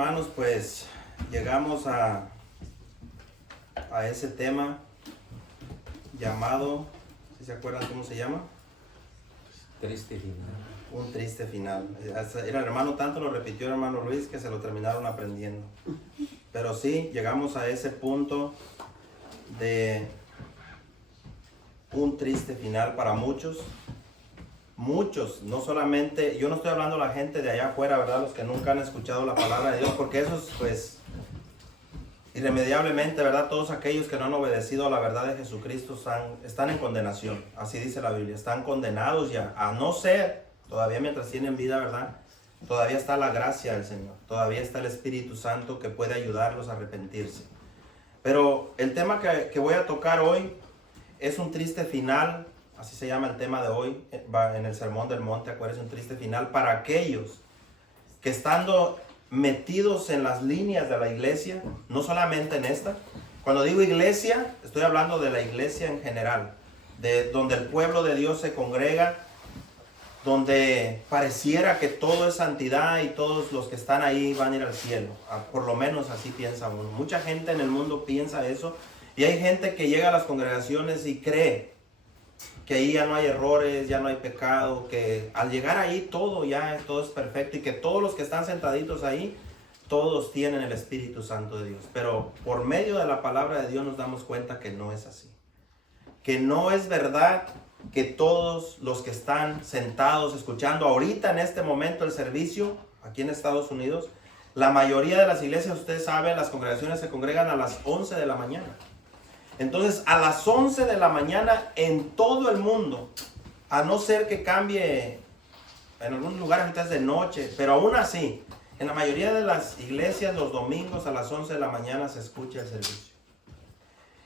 hermanos, pues llegamos a ese tema llamado, ¿sí se acuerdan cómo se llama? Triste final. Un triste final. El hermano tanto lo repitió el hermano Luis que se lo terminaron aprendiendo. Pero sí, llegamos a ese punto de un triste final para muchos. Muchos, no solamente, yo no estoy hablando a la gente de allá afuera, ¿verdad? Los que nunca han escuchado la palabra de Dios, porque esos, pues, irremediablemente, ¿verdad? Todos aquellos que no han obedecido a la verdad de Jesucristo están en condenación. Así dice la Biblia, están condenados ya, a no ser, todavía mientras tienen vida, ¿verdad? Todavía está la gracia del Señor, todavía está el Espíritu Santo que puede ayudarlos a arrepentirse. Pero el tema que voy a tocar hoy es un triste final. Así se llama el tema de hoy, va en el Sermón del Monte, acuérdense, un triste final para aquellos que estando metidos en las líneas de la iglesia, no solamente en esta. Cuando digo iglesia, estoy hablando de la iglesia en general, de donde el pueblo de Dios se congrega, donde pareciera que todo es santidad y todos los que están ahí van a ir al cielo. Por lo menos así piensa uno. Mucha gente en el mundo piensa eso, y hay gente que llega a las congregaciones y cree que ahí ya no hay errores, ya no hay pecado, que al llegar ahí todo es perfecto y que todos los que están sentaditos ahí, todos tienen el Espíritu Santo de Dios. Pero por medio de la palabra de Dios nos damos cuenta que no es así. Que no es verdad que todos los que están sentados escuchando ahorita en este momento el servicio aquí en Estados Unidos, la mayoría de las iglesias, ustedes saben, las congregaciones se congregan a las 11 de la mañana. Entonces, a las 11 de la mañana en todo el mundo, a no ser que cambie, en algunos lugares ahorita es de noche, pero aún así, en la mayoría de las iglesias los domingos a las 11 de la mañana se escucha el servicio.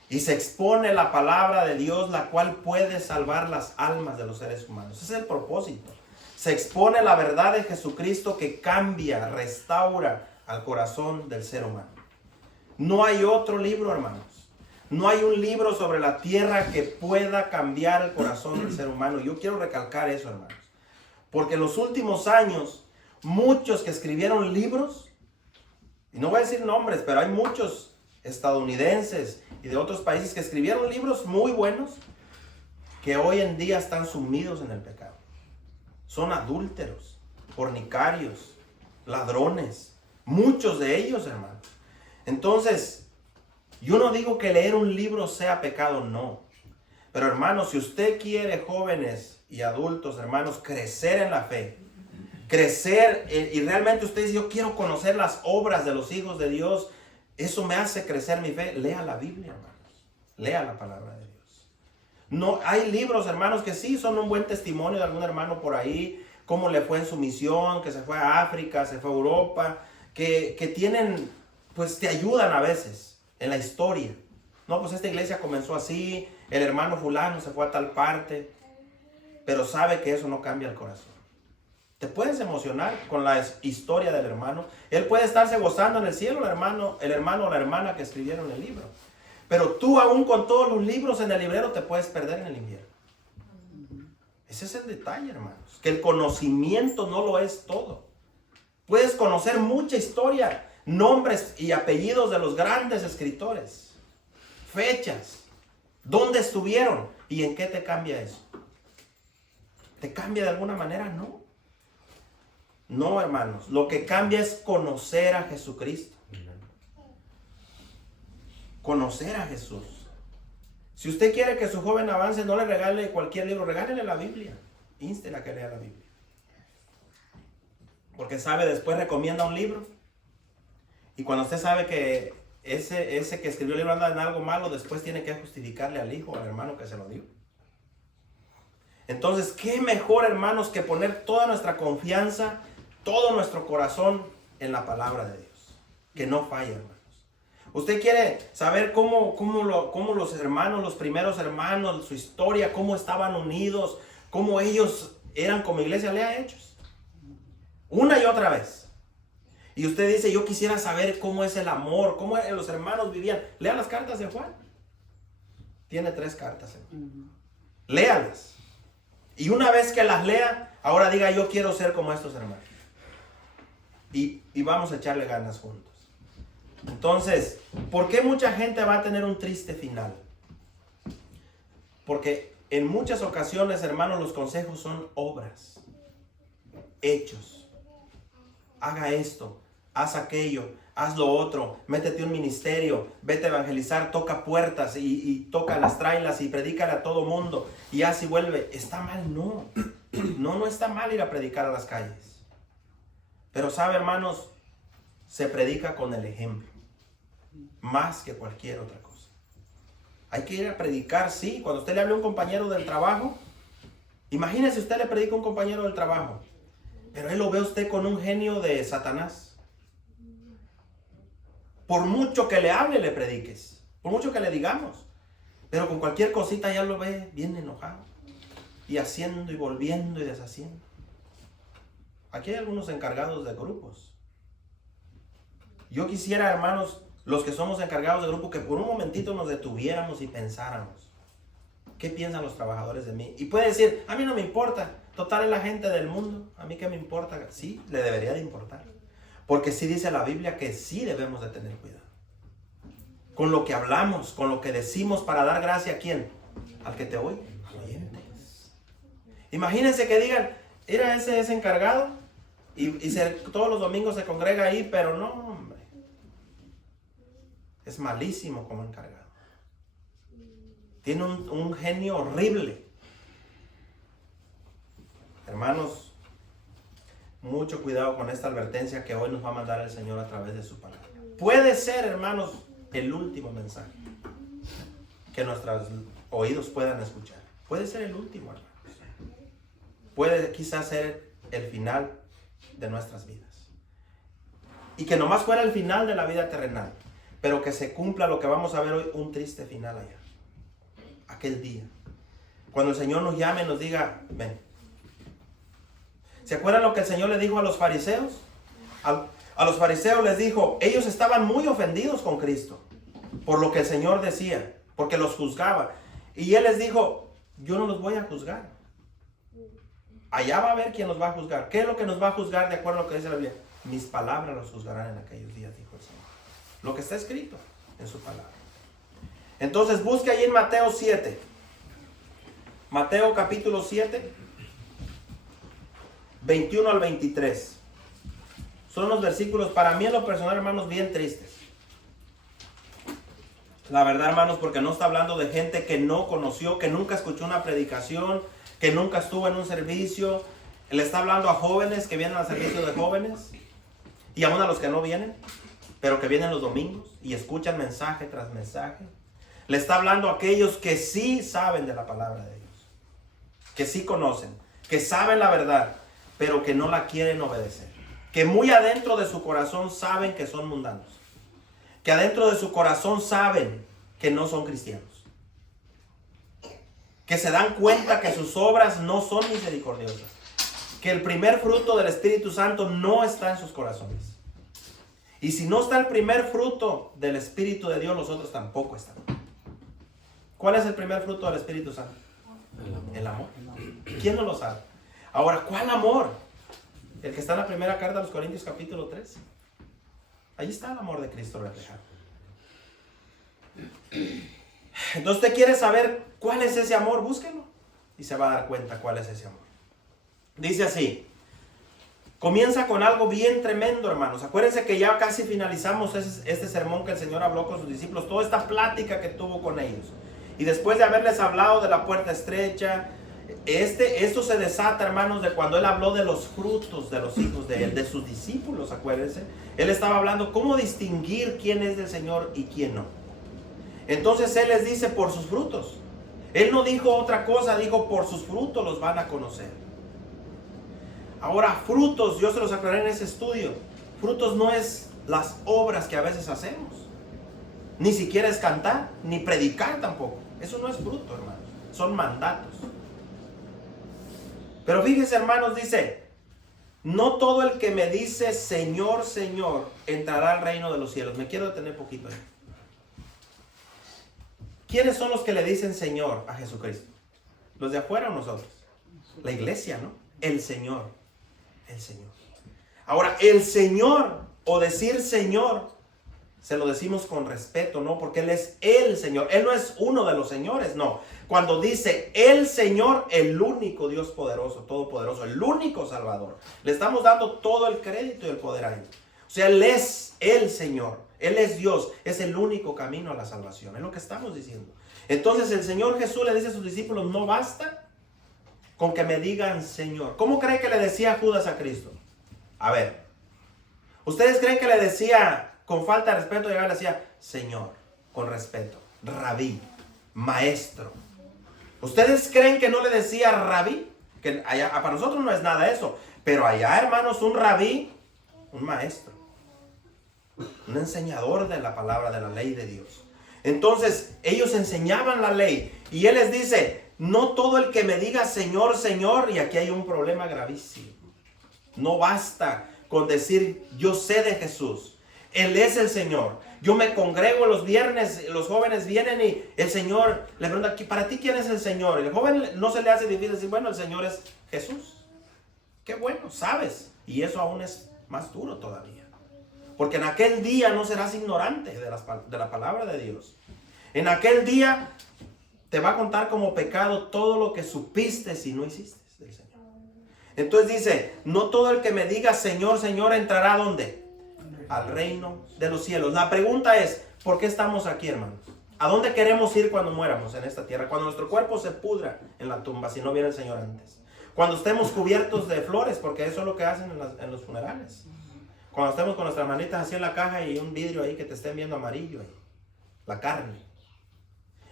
Y se expone la palabra de Dios, la cual puede salvar las almas de los seres humanos. Ese es el propósito. Se expone la verdad de Jesucristo que cambia, restaura al corazón del ser humano. No hay otro libro, hermanos. No hay un libro sobre la tierra que pueda cambiar el corazón del ser humano. Yo quiero recalcar eso, hermanos. Porque en los últimos años, muchos que escribieron libros, y no voy a decir nombres, pero hay muchos estadounidenses y de otros países que escribieron libros muy buenos, que hoy en día están sumidos en el pecado. Son adúlteros, fornicarios, ladrones. Muchos de ellos, hermanos. Entonces, yo no digo que leer un libro sea pecado, no. Pero hermanos, si usted quiere, jóvenes y adultos, hermanos, crecer en la fe, crecer y realmente usted dice, yo quiero conocer las obras de los hijos de Dios, eso me hace crecer mi fe. Lea la Biblia, hermanos. Lea la palabra de Dios. No, hay libros, hermanos, que sí son un buen testimonio de algún hermano por ahí, cómo le fue en su misión, que se fue a África, se fue a Europa, que tienen, pues te ayudan a veces en la historia. No, pues esta iglesia comenzó así, el hermano fulano se fue a tal parte, pero sabe que eso no cambia el corazón. Te puedes emocionar con la historia del hermano. Él puede estarse gozando en el cielo, el hermano o la hermana que escribieron el libro. Pero tú aún con todos los libros en el librero te puedes perder en el invierno. Ese es el detalle, hermanos. Que el conocimiento no lo es todo. Puedes conocer mucha historia, nombres y apellidos de los grandes escritores, fechas, dónde estuvieron y en qué te cambia eso. ¿Te cambia de alguna manera? No. No, hermanos. Lo que cambia es conocer a Jesucristo. Conocer a Jesús. Si usted quiere que su joven avance, no le regale cualquier libro, regálele la Biblia. Instela a que lea la Biblia. Porque sabe, después recomienda un libro. Y cuando usted sabe que ese que escribió el libro anda en algo malo, después tiene que justificarle al hijo o al hermano que se lo dio. Entonces, ¿qué mejor, hermanos, que poner toda nuestra confianza, todo nuestro corazón en la palabra de Dios? Que no falla, hermanos. Usted quiere saber cómo los hermanos, los primeros hermanos, su historia, cómo estaban unidos, cómo ellos eran como iglesia, lea Hechos. Una y otra vez. Y usted dice, yo quisiera saber cómo es el amor, cómo los hermanos vivían. Lea las cartas de Juan. Tiene 3 cartas. Léalas. Y una vez que las lea, ahora diga, yo quiero ser como estos hermanos. y vamos a echarle ganas juntos. Entonces, ¿por qué mucha gente va a tener un triste final? Porque en muchas ocasiones, hermanos, los consejos son obras, hechos. Haga esto, haz aquello, haz lo otro, métete a un ministerio, vete a evangelizar, toca puertas y toca las tráilas y predícale a todo mundo y así vuelve. ¿Está mal? No. No está mal ir a predicar a las calles. Pero sabe, hermanos, se predica con el ejemplo, más que cualquier otra cosa. Hay que ir a predicar, sí. Cuando usted le hable a un compañero del trabajo, imagínese usted le predica a un compañero del trabajo, pero él lo ve a usted con un genio de Satanás. Por mucho que le hable, le prediques, por mucho que le digamos, pero con cualquier cosita ya lo ve bien enojado, y haciendo y volviendo y deshaciendo. Aquí hay algunos encargados de grupos. Yo quisiera, hermanos, los que somos encargados de grupo, que por un momentito nos detuviéramos y pensáramos, ¿qué piensan los trabajadores de mí? Y puede decir, a mí no me importa, total es la gente del mundo, a mí qué me importa. Sí, le debería de importar, porque sí dice la Biblia que sí debemos de tener cuidado con lo que hablamos, con lo que decimos, para dar gracia ¿a quién? Al que te oye, oyentes. Imagínense que digan, era ese encargado y todos los domingos se congrega ahí, pero no, hombre, es malísimo como encargado. Tiene un genio horrible. Hermanos, mucho cuidado con esta advertencia que hoy nos va a mandar el Señor a través de su palabra. Puede ser, hermanos, el último mensaje que nuestros oídos puedan escuchar. Puede ser el último, hermanos. Puede quizás ser el final de nuestras vidas. Y que nomás fuera el final de la vida terrenal, pero que se cumpla lo que vamos a ver hoy, un triste final allá. Aquel día, cuando el Señor nos llame y nos diga, ven. ¿Se acuerdan lo que el Señor le dijo a los fariseos? A los fariseos les dijo, ellos estaban muy ofendidos con Cristo por lo que el Señor decía, porque los juzgaba. Y Él les dijo, yo no los voy a juzgar. Allá va a haber quien nos va a juzgar. ¿Qué es lo que nos va a juzgar de acuerdo a lo que dice la Biblia? Mis palabras los juzgarán en aquellos días, dijo el Señor. Lo que está escrito en su palabra. Entonces busque ahí en Mateo 7. Mateo capítulo 7, 21 al 23. Son los versículos, para mí en lo personal, hermanos, bien tristes. La verdad, hermanos, porque no está hablando de gente que no conoció, que nunca escuchó una predicación, que nunca estuvo en un servicio. Él está hablando a jóvenes que vienen al servicio de jóvenes, y aún a los que no vienen, pero que vienen los domingos y escuchan mensaje tras mensaje. Le está hablando a aquellos que sí saben de la palabra de Dios, que sí conocen, que saben la verdad, pero que no la quieren obedecer. Que muy adentro de su corazón saben que son mundanos. Que adentro de su corazón saben que no son cristianos. Que se dan cuenta que sus obras no son misericordiosas. Que el primer fruto del Espíritu Santo no está en sus corazones. Y si no está el primer fruto del Espíritu de Dios, los otros tampoco están. ¿Cuál es el primer fruto del Espíritu Santo? El amor. ¿Quién no lo sabe? Ahora, ¿cuál amor? El que está en la primera carta de los Corintios capítulo 3. Ahí está el amor de Cristo reflejado. Entonces, usted quiere saber cuál es ese amor, búsquelo y se va a dar cuenta cuál es ese amor. Dice así, comienza con algo bien tremendo, hermanos. Acuérdense que ya casi finalizamos este sermón que el Señor habló con sus discípulos, toda esta plática que tuvo con ellos. Y después de haberles hablado de la puerta estrecha, esto se desata, hermanos, de cuando Él habló de los frutos de los hijos de Él, de sus discípulos, acuérdense. Él estaba hablando cómo distinguir quién es del Señor y quién no. Entonces Él les dice por sus frutos. Él no dijo otra cosa, dijo por sus frutos los van a conocer. Ahora, frutos, yo se los aclaré en ese estudio. Frutos no es las obras que a veces hacemos. Ni siquiera es cantar, ni predicar tampoco. Eso no es fruto, hermanos. Son mandatos. Pero fíjense, hermanos, dice, no todo el que me dice Señor, Señor, entrará al reino de los cielos. Me quiero detener poquito ahí. ¿Quiénes son los que le dicen Señor a Jesucristo? ¿Los de afuera o nosotros? La iglesia, ¿no? El Señor. El Señor. Ahora, el Señor, o decir Señor, se lo decimos con respeto, ¿no? Porque Él es el Señor. Él no es uno de los señores, no. Cuando dice el Señor, el único Dios poderoso, todopoderoso, el único Salvador, le estamos dando todo el crédito y el poder a Él. O sea, Él es el Señor. Él es Dios. Es el único camino a la salvación. Es lo que estamos diciendo. Entonces el Señor Jesús le dice a sus discípulos, no basta con que me digan Señor. ¿Cómo cree que le decía Judas a Cristo? A ver, ¿ustedes creen que le decía con falta de respeto? Le decía Señor, con respeto, Rabí, maestro. ¿Ustedes creen que no le decía Rabí? Que allá, para nosotros no es nada eso, pero allá, hermanos, un Rabí, un maestro, un enseñador de la palabra, de la ley de Dios. Entonces ellos enseñaban la ley y Él les dice, no todo el que me diga Señor, Señor, y aquí hay un problema gravísimo. No basta con decir yo sé de Jesús, Él es el Señor. Yo me congrego los viernes, los jóvenes vienen y el Señor le pregunta, ¿para ti quién es el Señor? Y el joven no se le hace difícil decir, bueno, el Señor es Jesús. Qué bueno, sabes. Y eso aún es más duro todavía. Porque en aquel día no serás ignorante de la palabra de Dios. En aquel día te va a contar como pecado todo lo que supiste y no hiciste del Señor. Entonces dice, no todo el que me diga Señor, Señor entrará ¿a dónde? Al reino de los cielos. La pregunta es, ¿por qué estamos aquí, hermanos? ¿A dónde queremos ir cuando muéramos en esta tierra? Cuando nuestro cuerpo se pudra en la tumba, si no viene el Señor antes. Cuando estemos cubiertos de flores, porque eso es lo que hacen en los funerales. Cuando estemos con nuestras manitas así en la caja y un vidrio ahí que te estén viendo amarillo ahí. La carne.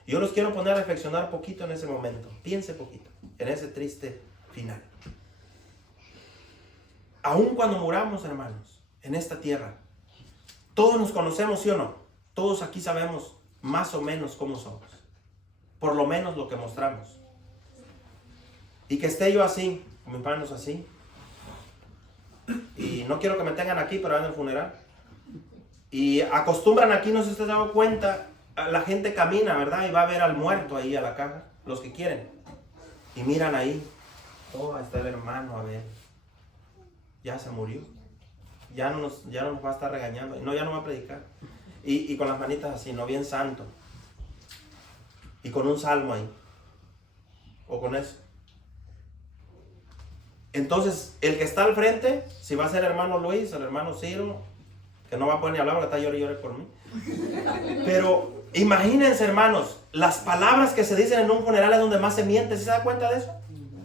Yo los quiero poner a reflexionar poquito en ese momento. Piense poquito en ese triste final. Aun cuando muramos, hermanos, en esta tierra, todos nos conocemos, ¿sí o no? Todos aquí sabemos más o menos cómo somos. Por lo menos lo que mostramos. Y que esté yo así, con mis manos así. Y no quiero que me tengan aquí, pero en el funeral. Y acostumbran aquí, no sé si usted se ha dado cuenta, la gente camina, ¿verdad? Y va a ver al muerto ahí a la caja, los que quieren. Y miran ahí, oh, está el hermano, a ver. Ya se murió. Ya no nos va a estar regañando. No, ya no va a predicar. Y con las manitas así, no bien santo. Y con un salmo ahí. O con eso. Entonces, el que está al frente, si va a ser el hermano Luis, el hermano Ciro, que no va a poder ni hablar porque está llore y llore por mí. Pero imagínense, hermanos, las palabras que se dicen en un funeral es donde más se miente. ¿Sí se da cuenta de eso?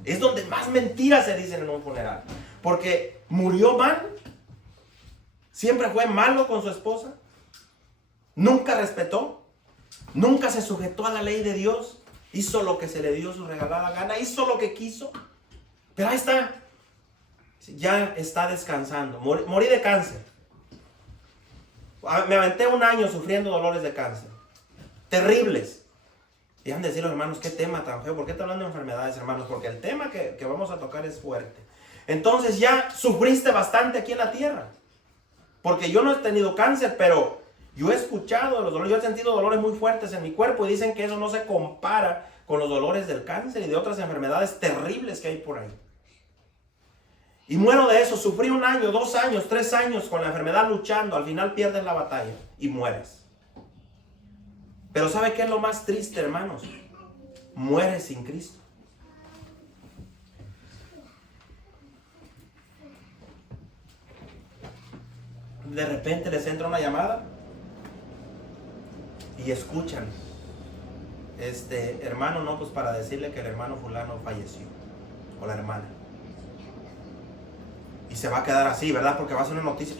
Es donde más mentiras se dicen en un funeral. Porque murió mal. Siempre fue malo con su esposa. Nunca respetó. Nunca se sujetó a la ley de Dios. Hizo lo que se le dio su regalada gana. Hizo lo que quiso. Pero ahí está. Ya está descansando. Morí de cáncer. Me aventé 1 año sufriendo dolores de cáncer. Terribles. Y han de decir los hermanos, qué tema tan feo. ¿Por qué está hablando de enfermedades, hermanos? Porque el tema que vamos a tocar es fuerte. Entonces ya sufriste bastante aquí en la tierra. Porque yo no he tenido cáncer, pero yo he escuchado los dolores. Yo he sentido dolores muy fuertes en mi cuerpo. Y dicen que eso no se compara con los dolores del cáncer y de otras enfermedades terribles que hay por ahí. Y muero de eso, sufrí 1 año, 2 años, 3 años con la enfermedad luchando, al final pierdes la batalla y mueres. Pero ¿sabe qué es lo más triste, hermanos? Mueres sin Cristo. De repente les entra una llamada y escuchan, hermano, no, pues para decirle que el hermano fulano falleció, o la hermana. Y se va a quedar así, ¿verdad? Porque va a ser una noticia.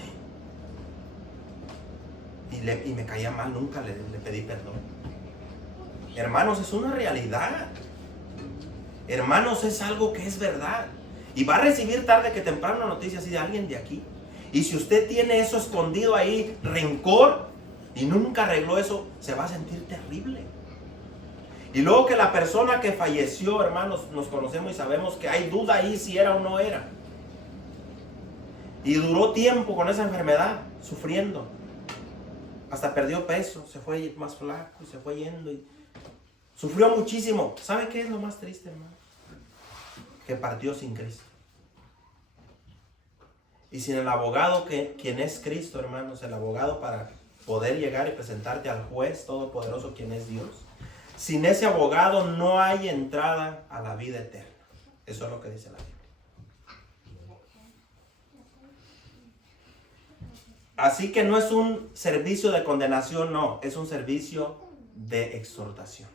Y me caía mal, nunca le pedí perdón. Hermanos, es una realidad. Hermanos, es algo que es verdad. Y va a recibir tarde que temprano una noticia así de alguien de aquí. Y si usted tiene eso escondido ahí, rencor, y nunca arregló eso, se va a sentir terrible. Y luego que la persona que falleció, hermanos, nos conocemos y sabemos que hay duda ahí si era o no era. Y duró tiempo con esa enfermedad, sufriendo. Hasta perdió peso, se fue más flaco y se fue yendo. Y sufrió muchísimo. ¿Sabe qué es lo más triste, hermano? Que partió sin Cristo. y sin el abogado quien es Cristo, hermanos, el abogado para poder llegar y presentarte al juez todopoderoso quien es Dios. Sin ese abogado no hay entrada a la vida eterna. Eso es lo que dice la Biblia. Así que no es un servicio de condenación, no, es un servicio de exhortación.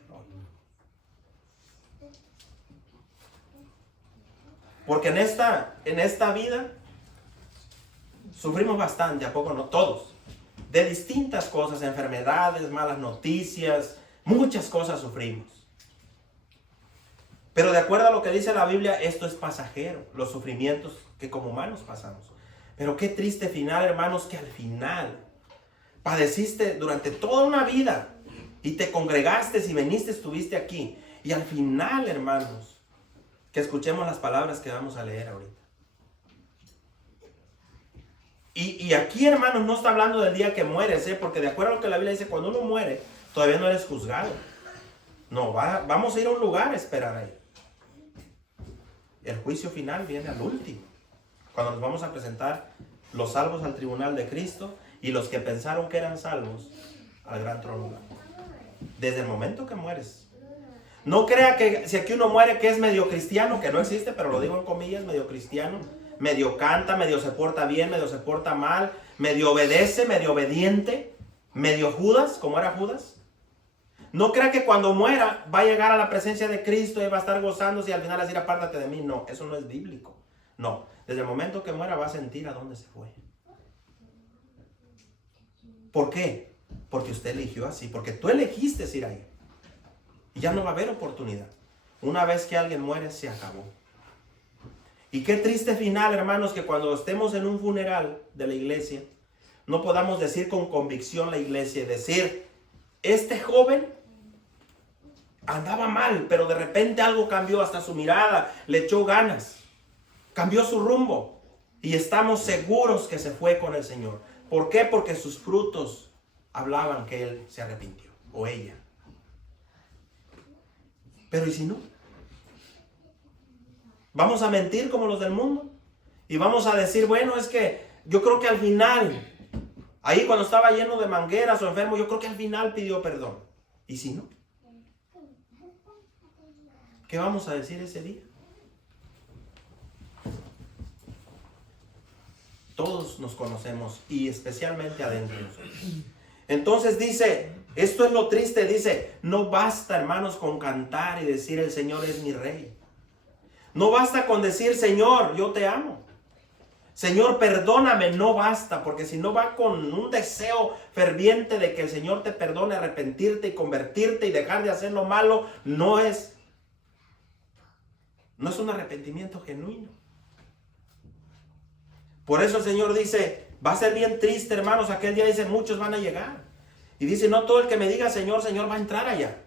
Porque en esta vida sufrimos bastante, ¿a poco no? Todos. De distintas cosas, enfermedades, malas noticias, muchas cosas sufrimos. Pero de acuerdo a lo que dice la Biblia, esto es pasajero, los sufrimientos que como humanos pasamos. Pero qué triste final, hermanos, que al final padeciste durante toda una vida y te congregaste y viniste, estuviste aquí. Y al final, hermanos, que escuchemos las palabras que vamos a leer ahorita. Y aquí, hermanos, no está hablando del día que mueres, porque de acuerdo a lo que la Biblia dice, cuando uno muere, todavía no eres juzgado. No, vamos a ir a un lugar a esperar ahí. El juicio final viene al último, cuando nos vamos a presentar los salvos al tribunal de Cristo y los que pensaron que eran salvos al gran trono blanco. Desde el momento que mueres. No crea que si aquí uno muere que es medio cristiano, que no existe, pero lo digo en comillas, medio cristiano, medio canta, medio se porta bien, medio se porta mal, medio obedece, medio obediente, medio Judas, como era Judas. No crea que cuando muera va a llegar a la presencia de Cristo y va a estar gozándose y al final decir apártate de mí. No, eso no es bíblico. No, desde el momento que muera va a sentir a dónde se fue. ¿Por qué? Porque usted eligió así, porque tú elegiste ir ahí. Y ya no va a haber oportunidad. Una vez que alguien muere, se acabó. Y qué triste final, hermanos, que cuando estemos en un funeral de la iglesia, no podamos decir con convicción la iglesia y decir, este joven andaba mal, pero de repente algo cambió, hasta su mirada, le echó ganas, cambió su rumbo y estamos seguros que se fue con el Señor. ¿Por qué? Porque sus frutos hablaban que él se arrepintió, o ella. Pero ¿y si no? ¿Vamos a mentir como los del mundo? Y vamos a decir, bueno, es que yo creo que al final, ahí cuando estaba lleno de mangueras o enfermo, yo creo que al final pidió perdón. ¿Y si no? ¿Qué vamos a decir ese día? Todos nos conocemos y especialmente adentro de nosotros. Entonces dice, esto es lo triste, dice, no basta, hermanos, con cantar y decir el Señor es mi rey. No basta con decir, Señor, yo te amo. Señor, perdóname, no basta, porque si no va con un deseo ferviente de que el Señor te perdone, arrepentirte y convertirte y dejar de hacer lo malo, no es un arrepentimiento genuino. Por eso el Señor dice, va a ser bien triste, hermanos, aquel día dice, muchos van a llegar. Y dice, no todo el que me diga Señor, Señor va a entrar allá.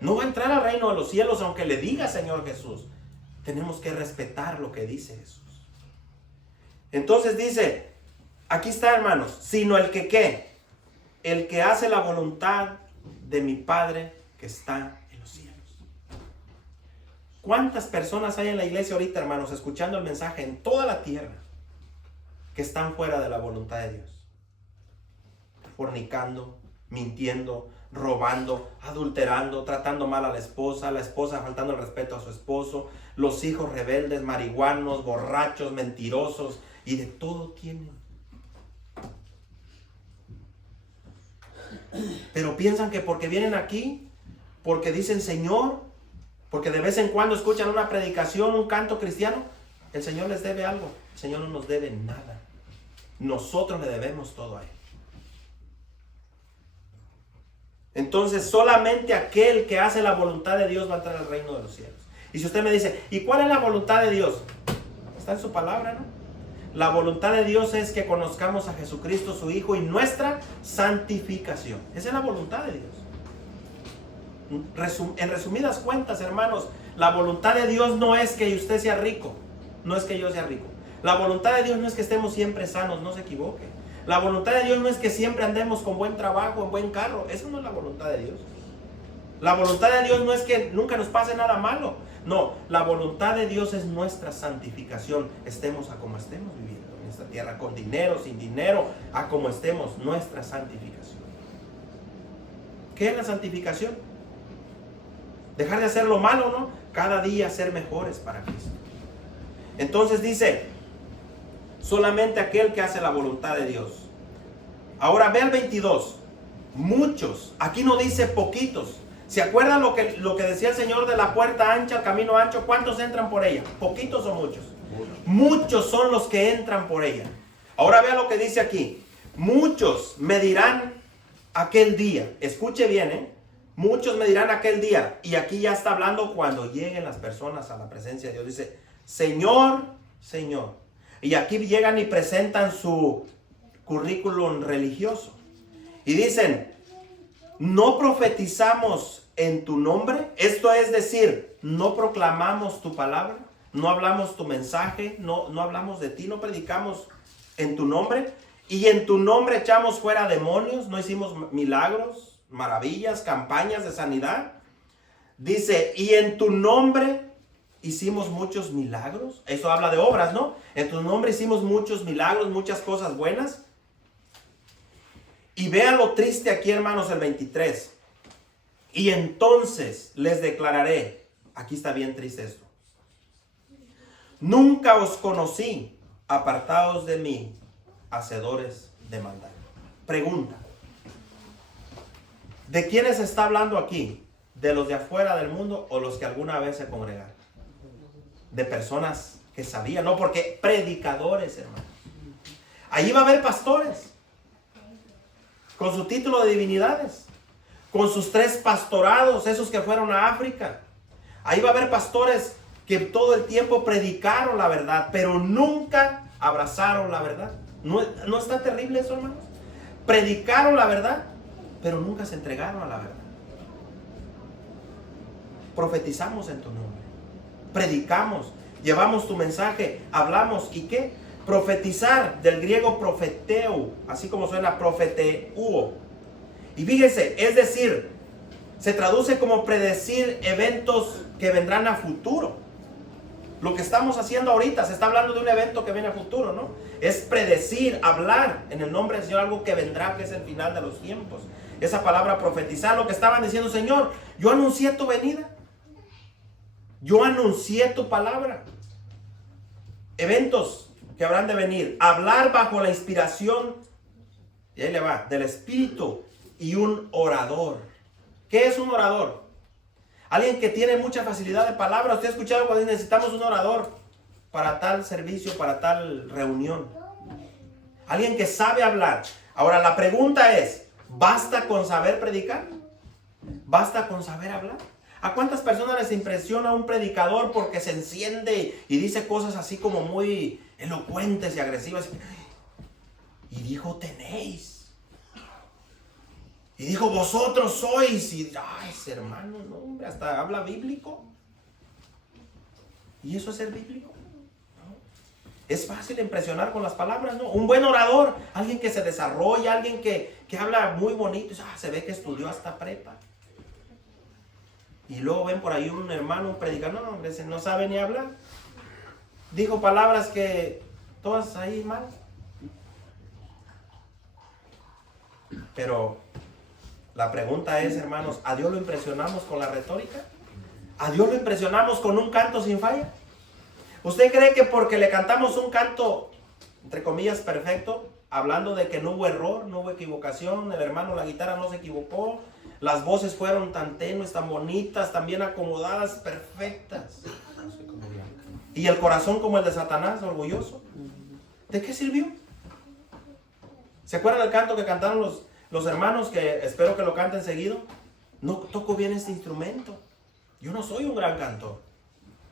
No va a entrar al reino de los cielos, aunque le diga Señor Jesús. Tenemos que respetar lo que dice Jesús. Entonces dice, aquí está, hermanos, sino el que ¿qué? El que hace la voluntad de mi Padre que está en los cielos. ¿Cuántas personas hay en la iglesia ahorita, hermanos, escuchando el mensaje en toda la tierra que están fuera de la voluntad de Dios? Fornicando, mintiendo, robando, adulterando, tratando mal a la esposa faltando el respeto a su esposo, los hijos rebeldes, marihuanos, borrachos, mentirosos, y de todo tienen. Pero piensan que porque vienen aquí, porque dicen Señor, porque de vez en cuando escuchan una predicación, un canto cristiano, el Señor les debe algo. El Señor no nos debe nada. Nosotros le debemos todo a Él. Entonces solamente aquel que hace la voluntad de Dios va a entrar al reino de los cielos. Y si usted me dice, ¿y cuál es la voluntad de Dios? Está en su palabra, ¿no? La voluntad de Dios es que conozcamos a Jesucristo, su Hijo, y nuestra santificación. Esa es la voluntad de Dios. En resumidas cuentas, hermanos, la voluntad de Dios no es que usted sea rico, no es que yo sea rico. La voluntad de Dios no es que estemos siempre sanos, no se equivoque. La voluntad de Dios no es que siempre andemos con buen trabajo, en buen carro. Eso no es la voluntad de Dios. La voluntad de Dios no es que nunca nos pase nada malo. No, la voluntad de Dios es nuestra santificación. Estemos a como estemos viviendo en esta tierra, con dinero, sin dinero, a como estemos, nuestra santificación. ¿Qué es la santificación? Dejar de hacer lo malo, ¿no? Cada día ser mejores para Cristo. Entonces dice, solamente aquel que hace la voluntad de Dios. Ahora ve el 22. Muchos, aquí no dice poquitos. ¿Se acuerdan lo que decía el Señor de la puerta ancha, el camino ancho? ¿Cuántos entran por ella? ¿Poquitos o muchos? Muchos son los que entran por ella. Ahora vea lo que dice aquí. Muchos me dirán aquel día. Escuche bien, muchos me dirán aquel día. Y aquí ya está hablando cuando lleguen las personas a la presencia de Dios. Dice, Señor, Señor. Y aquí llegan y presentan su currículum religioso. Y dicen, ¿no profetizamos en tu nombre? Esto es decir, no proclamamos tu palabra, no hablamos tu mensaje, no hablamos de ti, no predicamos en tu nombre. Y en tu nombre echamos fuera demonios, no hicimos milagros, maravillas, campañas de sanidad. Dice, y en tu nombre hicimos muchos milagros. Eso habla de obras, ¿no? En tu nombre hicimos muchos milagros, muchas cosas buenas. Y vean lo triste aquí, hermanos, el 23. Y entonces les declararé, aquí está bien triste esto. Nunca os conocí, apartados de mí, hacedores de maldad. Pregunta. ¿De quiénes está hablando aquí? ¿De los de afuera del mundo o los que alguna vez se congregaron? De personas que sabían, no, porque predicadores, hermanos. Allí va a haber pastores con su título de divinidades, con sus 3 pastorados, esos que fueron a África. Ahí va a haber pastores que todo el tiempo predicaron la verdad, pero nunca abrazaron la verdad. ¿No está terrible eso, hermanos? Predicaron la verdad, pero nunca se entregaron a la verdad. Profetizamos en tu nombre, predicamos, llevamos tu mensaje, hablamos. ¿Y qué? Profetizar, del griego profeteo, así como suena profeteuo. Y fíjense, es decir, se traduce como predecir eventos que vendrán a futuro. Lo que estamos haciendo ahorita, se está hablando de un evento que viene a futuro, ¿no? Es predecir, hablar en el nombre del Señor algo que vendrá, que es el final de los tiempos. Esa palabra profetizar, lo que estaban diciendo, Señor, yo anuncié tu venida. Yo anuncié tu palabra. Eventos que habrán de venir. Hablar bajo la inspiración, y ahí le va, del Espíritu, y un orador. ¿Qué es un orador? Alguien que tiene mucha facilidad de palabra. Usted ha escuchado cuando necesitamos un orador para tal servicio, para tal reunión. Alguien que sabe hablar. Ahora la pregunta es, ¿basta con saber predicar? ¿Basta con saber hablar? ¿A cuántas personas les impresiona un predicador porque se enciende y dice cosas así como muy elocuentes y agresivas? Y dijo, tenéis. Y dijo, vosotros sois. Y, ay, hermano, no, hombre, hasta habla bíblico. ¿Y eso es ser bíblico? ¿No? Es fácil impresionar con las palabras, ¿no? Un buen orador, alguien que se desarrolla, alguien que habla muy bonito. Se ve que estudió hasta prepa. Y luego ven por ahí un hermano, un predicador, no, hombre, no sabe ni hablar. Dijo palabras que todas ahí mal. Pero la pregunta es, hermanos, ¿a Dios lo impresionamos con la retórica? ¿A Dios lo impresionamos con un canto sin falla? ¿Usted cree que porque le cantamos un canto, entre comillas, perfecto, hablando de que no hubo error, no hubo equivocación, el hermano, la guitarra no se equivocó, las voces fueron tan tenues, tan bonitas, tan bien acomodadas, perfectas, y el corazón como el de Satanás, orgulloso? ¿De qué sirvió? ¿Se acuerdan del canto que cantaron los hermanos, que espero que lo canten seguido? No toco bien este instrumento. Yo no soy un gran cantor.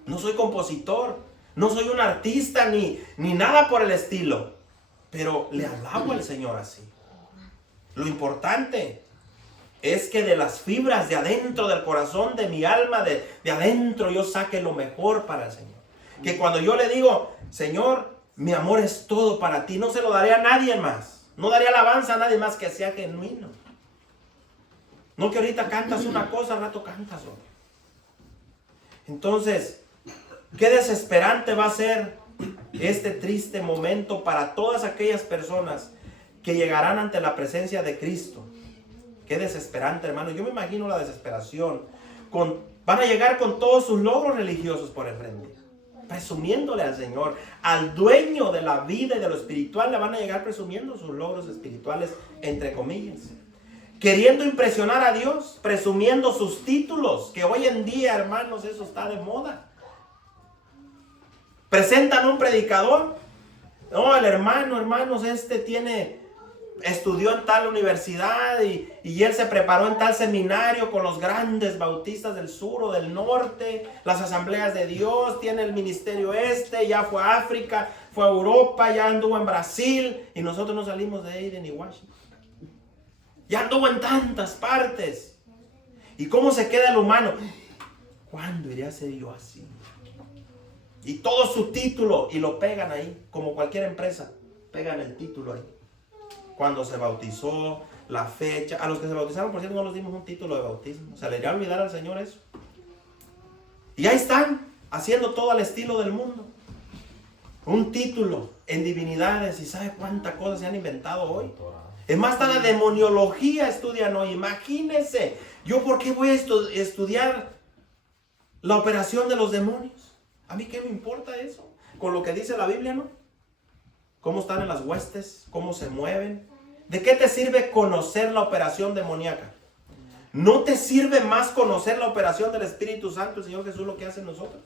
No soy compositor. No soy un artista ni nada por el estilo. Pero le alabo al Señor así. Lo importante es que de las fibras de adentro del corazón, de mi alma, de adentro, yo saque lo mejor para el Señor. Que cuando yo le digo, Señor, mi amor es todo para ti, no se lo daré a nadie más. No daré alabanza a nadie más, que sea genuino. No que ahorita cantas una cosa, al rato cantas otra. Entonces, qué desesperante va a ser este triste momento para todas aquellas personas que llegarán ante la presencia de Cristo. Qué desesperante, hermano. Yo me imagino la desesperación. Van a llegar con todos sus logros religiosos por el frente, presumiéndole al Señor, al dueño de la vida y de lo espiritual. Le van a llegar presumiendo sus logros espirituales, entre comillas, queriendo impresionar a Dios, presumiendo sus títulos, que hoy en día, hermanos, eso está de moda. Presentan un predicador. No, el hermano, hermanos, estudió en tal universidad y él se preparó en tal seminario con los grandes bautistas del sur o del norte, las asambleas de Dios, tiene el ministerio ya fue a África, fue a Europa, ya anduvo en Brasil, y nosotros no salimos de Aiden y Washington. Ya anduvo en tantas partes. ¿Y cómo se queda el humano? ¿Cuándo iré a ser yo así? Y todo su título, y lo pegan ahí, como cualquier empresa, pegan el título ahí. Cuando se bautizó, la fecha. A los que se bautizaron, por cierto, no les dimos un título de bautismo. Se le iría a olvidar al Señor eso. Y ahí están, haciendo todo al estilo del mundo. Un título en divinidades, y sabe cuántas cosas se han inventado hoy. Es más, hasta la demoniología estudian hoy. Imagínense, ¿yo por qué voy a estudiar la operación de los demonios? ¿A mí qué me importa eso? Con lo que dice la Biblia, ¿no? Cómo están en las huestes, cómo se mueven. ¿De qué te sirve conocer la operación demoníaca? ¿No te sirve más conocer la operación del Espíritu Santo, el Señor Jesús, lo que hace en nosotros?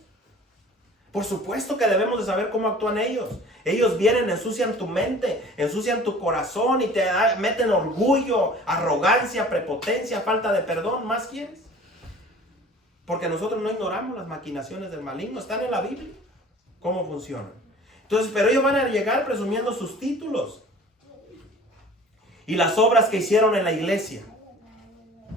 Por supuesto que debemos de saber cómo actúan ellos. Ellos vienen, ensucian tu mente, ensucian tu corazón y te meten orgullo, arrogancia, prepotencia, falta de perdón. ¿Más quieres? Porque nosotros no ignoramos las maquinaciones del maligno. Están en la Biblia. ¿Cómo funcionan? Entonces, pero ellos van a llegar presumiendo sus títulos y las obras que hicieron en la iglesia.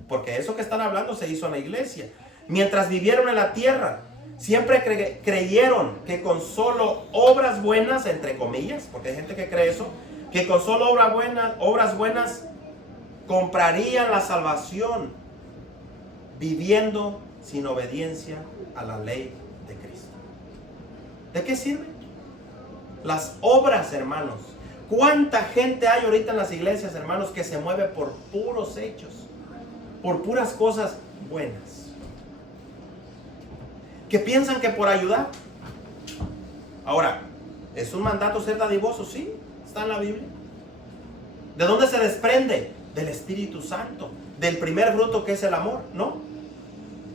Porque eso que están hablando se hizo en la iglesia. Mientras vivieron en la tierra, siempre creyeron que con solo obras buenas, entre comillas, porque hay gente que cree eso, que con solo obras buenas comprarían la salvación, viviendo sin obediencia a la ley de Cristo. ¿De qué sirve? Las obras, hermanos. ¿Cuánta gente hay ahorita en las iglesias, hermanos, que se mueve por puros hechos, por puras cosas buenas, que piensan que por ayudar? Ahora, ¿es un mandato ser dadivoso? Sí, está en la Biblia. ¿De dónde se desprende? Del Espíritu Santo, del primer fruto que es el amor, ¿no?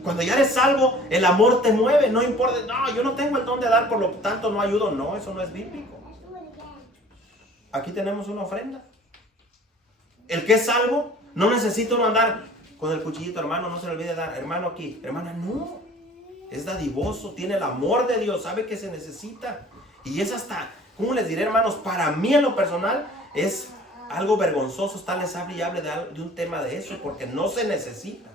Cuando ya eres salvo, el amor te mueve, no importa. No, yo no tengo el don de dar, por lo tanto no ayudo. No, eso no es bíblico. Aquí tenemos una ofrenda. El que es salvo no necesita uno andar con el cuchillito, hermano, no se le olvide dar, hermano aquí, hermana, no. Es dadivoso, tiene el amor de Dios, sabe que se necesita. Y es hasta, ¿cómo les diré, hermanos? Para mí en lo personal es algo vergonzoso estarles hable y hable de un tema de eso, porque no se necesita.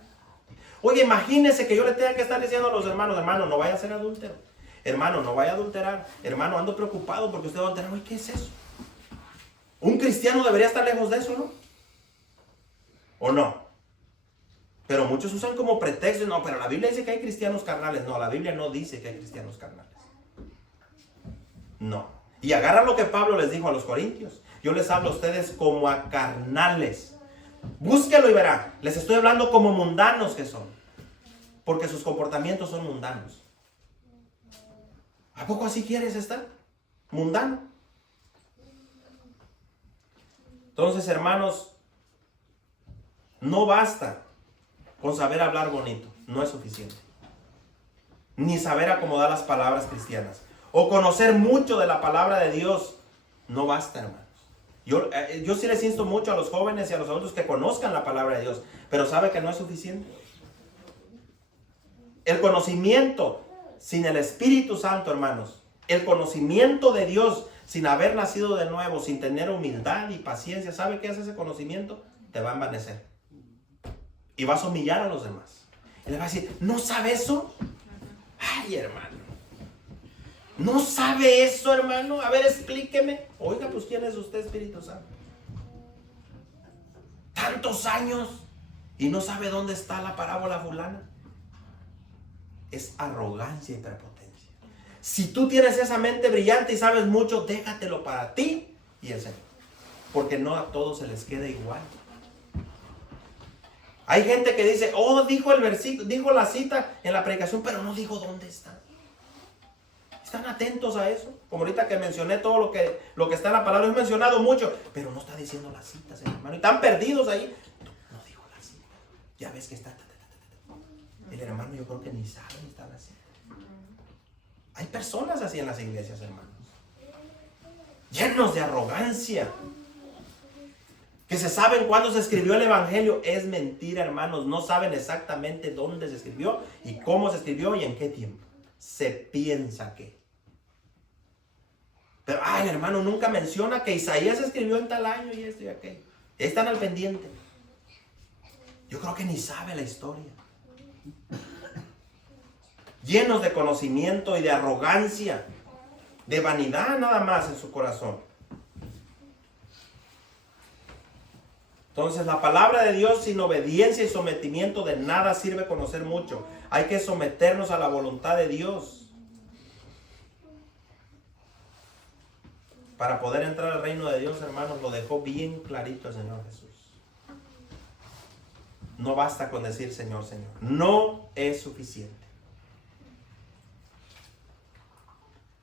Oye, imagínense que yo le tenga que estar diciendo a los hermanos, hermano, no vaya a ser adúltero. Hermano, no vaya a adulterar. Hermano, ando preocupado porque usted va a adulterar. Oye, ¿qué es eso? Un cristiano debería estar lejos de eso, ¿no? ¿O no? Pero muchos usan como pretexto. No, pero la Biblia dice que hay cristianos carnales. No, la Biblia no dice que hay cristianos carnales. No. Y agarran lo que Pablo les dijo a los corintios. Yo les hablo a ustedes como a carnales. Búsquelo y verá. Les estoy hablando como mundanos que son. Porque sus comportamientos son mundanos. ¿A poco así quieres estar? Mundano. Entonces, hermanos, no basta con saber hablar bonito. No es suficiente. Ni saber acomodar las palabras cristianas. O conocer mucho de la palabra de Dios. No basta, hermanos. Yo sí les insto mucho a los jóvenes y a los adultos que conozcan la palabra de Dios. Pero ¿sabe que no es suficiente? El conocimiento sin el Espíritu Santo, hermanos. El conocimiento de Dios sin haber nacido de nuevo, sin tener humildad y paciencia. ¿Sabe qué hace ese conocimiento? Te va a envanecer. Y vas a humillar a los demás. Y le va a decir, ¿no sabe eso? Ay, hermano. ¿No sabe eso, hermano? A ver, explíqueme. Oiga, pues, ¿quién es usted, Espíritu Santo? Tantos años. y no sabe dónde está la parábola fulana. Es arrogancia y prepotencia. Si tú tienes esa mente brillante y sabes mucho, déjatelo para ti y el Señor. Porque no a todos se les queda igual. Hay gente que dice, oh, dijo el versículo, dijo la cita en la predicación, pero no dijo dónde está. ¿Están atentos a eso? Como ahorita que mencioné todo lo que está en la palabra, he mencionado mucho, pero no está diciendo las citas, hermano. Y están perdidos ahí. No dijo la cita. Ya ves que está. El hermano yo creo que ni sabe ni está la cita. Hay personas así en las iglesias, hermanos. Llenos de arrogancia. Que se saben cuándo se escribió el evangelio. Es mentira, hermanos. No saben exactamente dónde se escribió y cómo se escribió y en qué tiempo. Se piensa que. Pero, el hermano nunca menciona que Isaías escribió en tal año y esto y aquello. Están al pendiente. Yo creo que ni sabe la historia. Llenos de conocimiento y de arrogancia, de vanidad nada más en su corazón. Entonces la palabra de Dios sin obediencia y sometimiento de nada sirve conocer mucho. Hay que someternos a la voluntad de Dios para poder entrar al reino de Dios, hermanos. Lo dejó bien clarito el Señor Jesús. No basta con decir Señor, Señor. No es suficiente.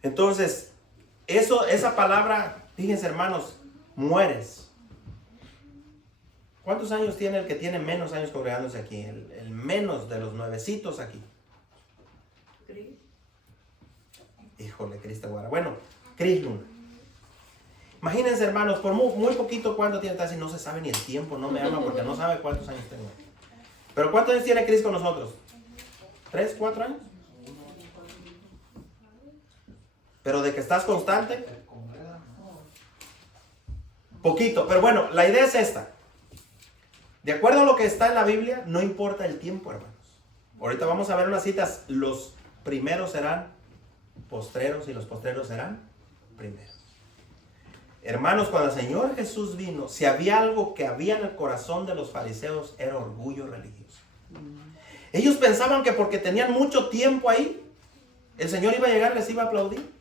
Entonces, esa palabra, fíjense, hermanos, mueres. ¿Cuántos años tiene el que tiene menos años congregándose aquí? El menos de los nuevecitos aquí. Híjole, Cristo Guara. Bueno, Cris Luna. Imagínense, hermanos, por muy poquito, ¿cuánto tiene? Casi no se sabe ni el tiempo, no me ama porque no sabe cuántos años tengo. Pero ¿cuántos años tiene Cris con nosotros? ¿3, 4 años? Pero de que estás constante, poquito. Pero bueno, la idea es esta. De acuerdo a lo que está en la Biblia, no importa el tiempo, hermanos. Ahorita vamos a ver unas citas. Los primeros serán postreros y los postreros serán primeros. Hermanos, cuando el Señor Jesús vino, si había algo que había en el corazón de los fariseos, era orgullo religioso. Ellos pensaban que porque tenían mucho tiempo ahí, el Señor iba a llegar y les iba a aplaudir.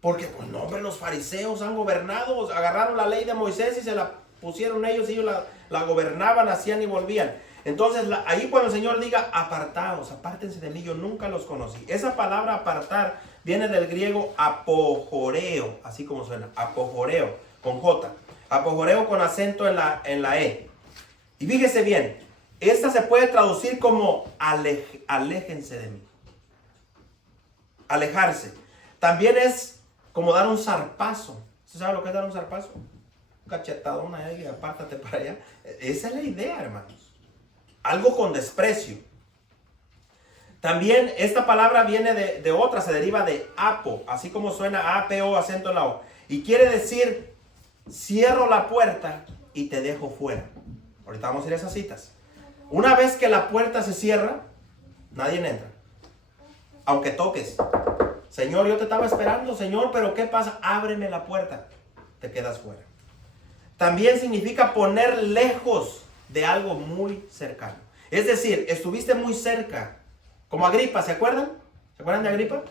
Porque, pues no, hombre, los fariseos han gobernado, agarraron la ley de Moisés y se la pusieron ellos y ellos la gobernaban, hacían y volvían. Entonces, ahí cuando el Señor diga, apartaos, apártense de mí, yo nunca los conocí. Esa palabra apartar viene del griego apojoreo, así como suena, apojoreo, con J. Apojoreo con acento en la E. Y fíjese bien, esta se puede traducir como aléjense de mí. Alejarse. También es como dar un zarpazo. ¿Usted sabe lo que es dar un zarpazo? Un cachetadón ahí, apártate para allá. Esa es la idea, hermanos. Algo con desprecio. También esta palabra viene de otra, se deriva de apo, así como suena A-P-O, acento en la O. Y quiere decir, cierro la puerta y te dejo fuera. Ahorita vamos a ir a esas citas. Una vez que la puerta se cierra, nadie entra. Aunque toques. Señor, yo te estaba esperando, Señor, pero ¿qué pasa? Ábreme la puerta. Te quedas fuera. También significa poner lejos de algo muy cercano. Es decir, estuviste muy cerca. Como Agripa, ¿se acuerdan? ¿Se acuerdan de Agripa?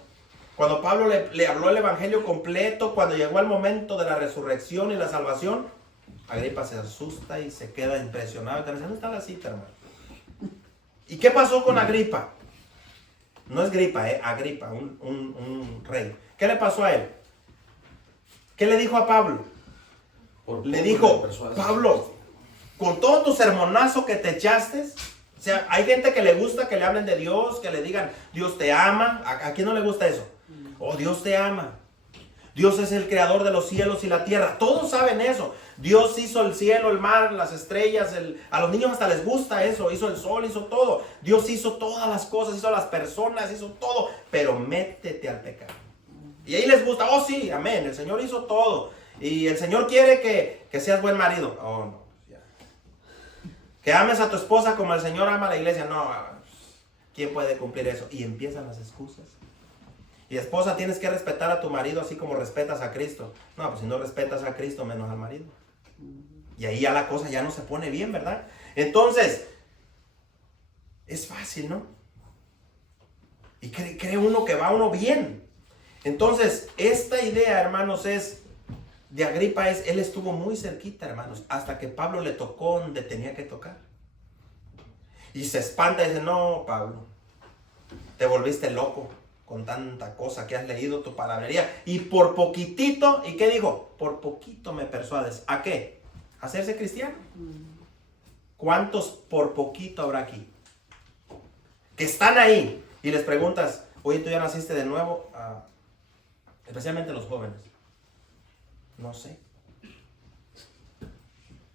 Cuando Pablo le habló el evangelio completo, cuando llegó el momento de la resurrección y la salvación, Agripa se asusta y se queda impresionado. ¿Dónde está la cita, hermano? ¿Y qué pasó con Agripa? No es gripa, Agripa, un rey. ¿Qué le pasó a él? ¿Qué le dijo a Pablo? Le dijo, Pablo, con todo tu sermonazo que te echaste, o sea, hay gente que le gusta que le hablen de Dios, que le digan, Dios te ama. ¿A quién no le gusta eso? Oh, Dios te ama. Dios es el creador de los cielos y la tierra. Todos saben eso. Dios hizo el cielo, el mar, las estrellas. A los niños hasta les gusta eso. Hizo el sol, hizo todo. Dios hizo todas las cosas, hizo las personas, hizo todo. Pero métete al pecado. Y ahí les gusta. Oh, sí, amén. El Señor hizo todo. Y el Señor quiere que seas buen marido. Oh, no. Ya. Que ames a tu esposa como el Señor ama a la iglesia. No. ¿Quién puede cumplir eso? Y empiezan las excusas. Y esposa, tienes que respetar a tu marido así como respetas a Cristo. No, pues si no respetas a Cristo, menos al marido. Y ahí ya la cosa ya no se pone bien, ¿verdad? Entonces, Es fácil, ¿no? Y cree uno que va uno bien. Entonces, esta idea, hermanos, de Agripa él estuvo muy cerquita, hermanos, hasta que Pablo le tocó donde tenía que tocar. Y se espanta y dice, no, Pablo, te volviste loco con tanta cosa que has leído, tu palabrería. Y por poquitito, ¿y qué dijo? Por poquito me persuades. ¿A qué? ¿A hacerse cristiano? ¿Cuántos por poquito habrá aquí? Que están ahí y les preguntas, oye, ¿tú ya naciste de nuevo? Especialmente los jóvenes. No sé.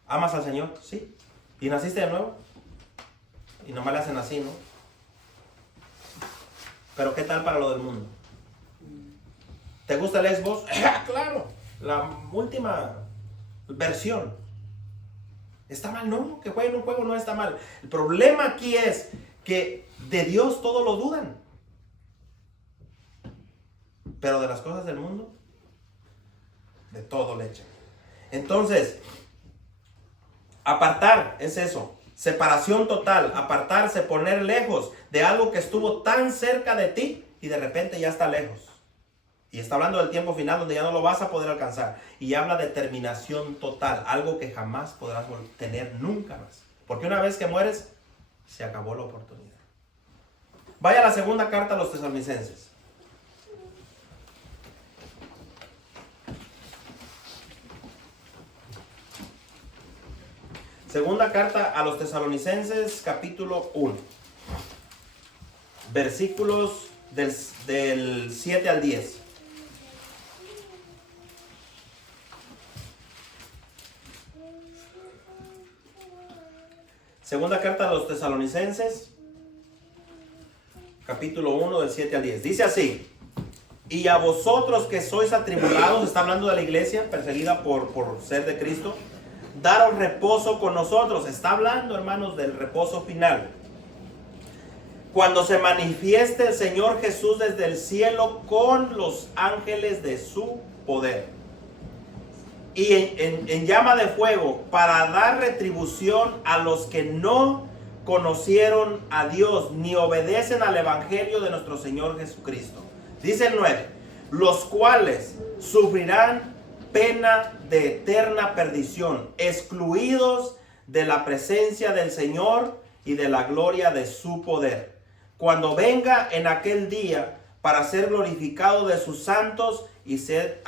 ¿Amas al Señor? Sí. ¿Y naciste de nuevo? Y nomás le hacen así, ¿no? Pero ¿qué tal para lo del mundo? ¿Te gusta el Xbox? Claro, la última versión. ¿Está mal? No, que jueguen un juego no está mal. El problema aquí es que de Dios todo lo dudan. Pero de las cosas del mundo, de todo le echan. Entonces, apartar es eso. Separación total, apartarse, poner lejos de algo que estuvo tan cerca de ti y de repente ya está lejos. Y está hablando del tiempo final donde ya no lo vas a poder alcanzar. Y habla de terminación total, algo que jamás podrás tener nunca más. Porque una vez que mueres, se acabó la oportunidad. Vaya a la segunda carta a los Tesalonicenses. Segunda carta a los Tesalonicenses, capítulo 1. Versículos del 7 al 10. Segunda carta a los Tesalonicenses, capítulo 1, del 7 al 10. Dice así: y a vosotros que sois atribulados, está hablando de la iglesia perseguida por ser de Cristo, daros reposo con nosotros. Está hablando, hermanos, del reposo final. Cuando se manifieste el Señor Jesús desde el cielo con los ángeles de su poder. Y en llama de fuego, para dar retribución a los que no conocieron a Dios ni obedecen al evangelio de nuestro Señor Jesucristo. Dice el 9, los cuales sufrirán pena de eterna perdición, excluidos de la presencia del Señor y de la gloria de su poder, cuando venga en aquel día para ser glorificado de sus santos y ser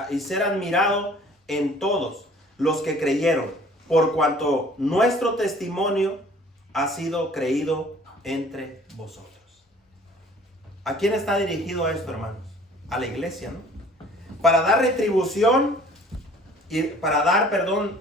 admirado en todos los que creyeron, por cuanto nuestro testimonio ha sido creído entre vosotros. ¿A quién está dirigido esto, hermanos? A la iglesia, ¿no? Para dar retribución y para dar perdón,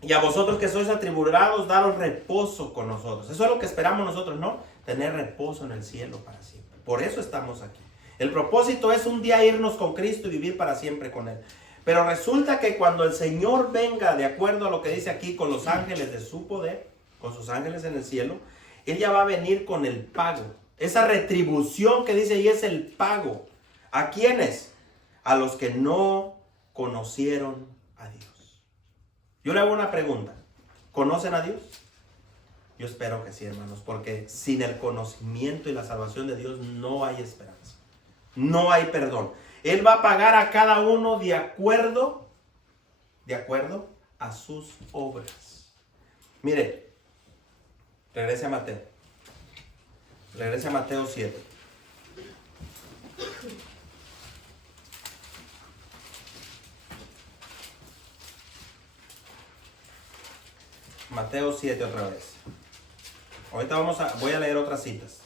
y a vosotros que sois atribulados, daros reposo con nosotros. Eso es lo que esperamos nosotros, ¿no? Tener reposo en el cielo para siempre. Por eso estamos aquí. El propósito es un día irnos con Cristo y vivir para siempre con Él. Pero resulta que cuando el Señor venga, de acuerdo a lo que dice aquí, con los ángeles de su poder, con sus ángeles en el cielo, Él ya va a venir con el pago. Esa retribución que dice ahí es el pago. ¿A quiénes? A los que no conocieron a Dios. Yo le hago una pregunta. ¿Conocen a Dios? Yo espero que sí, hermanos, porque sin el conocimiento y la salvación de Dios no hay esperanza. No hay perdón. Él va a pagar a cada uno de acuerdo a sus obras. Mire, regrese a Mateo. Regrese a Mateo 7. Mateo 7 otra vez. Ahorita voy a leer otras citas.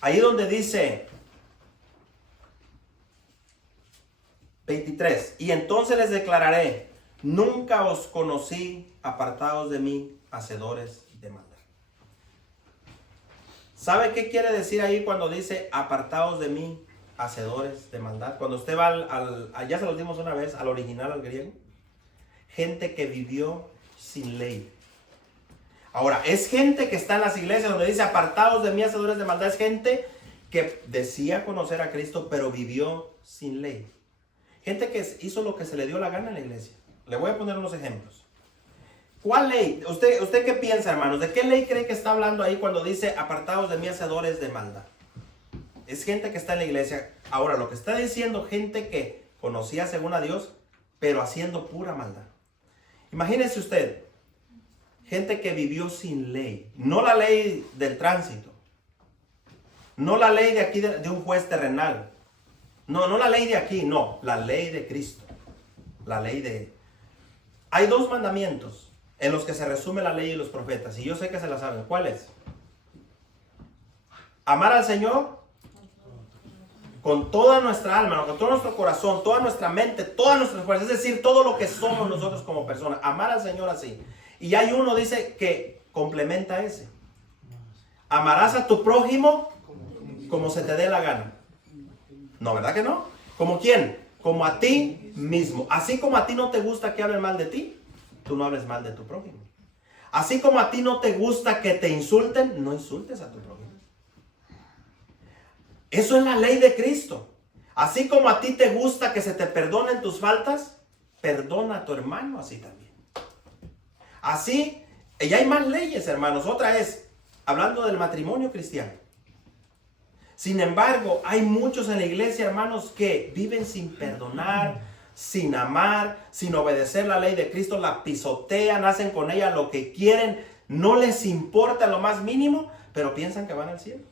Ahí donde dice 23, y entonces les declararé, nunca os conocí, apartados de mí, hacedores de maldad. ¿Sabe qué quiere decir ahí cuando dice apartados de mí, hacedores de maldad? Cuando usted va ya se los dimos una vez, al original, al griego. Gente que vivió sin ley. Ahora, es gente que está en las iglesias donde dice apartados de mí, hacedores de maldad. Es gente que decía conocer a Cristo, pero vivió sin ley. Gente que hizo lo que se le dio la gana en la iglesia. Le voy a poner unos ejemplos. ¿Cuál ley? ¿Usted qué piensa, hermanos? ¿De qué ley cree que está hablando ahí cuando dice apartados de mí, hacedores de maldad? Es gente que está en la iglesia. Ahora, lo que está diciendo, gente que conocía según a Dios, pero haciendo pura maldad. Imagínese usted, gente que vivió sin ley. No la ley del tránsito. No la ley de aquí de un juez terrenal. No la ley de aquí, no. La ley de Cristo. La ley de Él. Hay dos mandamientos en los que se resume la ley y los profetas. Y yo sé que se la saben. ¿Cuál es? Amar al Señor con toda nuestra alma, con todo nuestro corazón, toda nuestra mente, todas nuestras fuerzas. Es decir, todo lo que somos nosotros como personas. Amar al Señor así. Y hay uno, dice, que complementa ese. Amarás a tu prójimo como se te dé la gana. No, ¿verdad que no? ¿Como quién? Como a ti mismo. Así como a ti no te gusta que hablen mal de ti, tú no hables mal de tu prójimo. Así como a ti no te gusta que te insulten, no insultes a tu prójimo. Eso es la ley de Cristo. Así como a ti te gusta que se te perdonen tus faltas, perdona a tu hermano así también. Así, y hay más leyes, hermanos. Otra es, hablando del matrimonio cristiano. Sin embargo, hay muchos en la iglesia, hermanos, que viven sin perdonar, sin amar, sin obedecer la ley de Cristo, la pisotean, hacen con ella lo que quieren, no les importa lo más mínimo, pero piensan que van al cielo.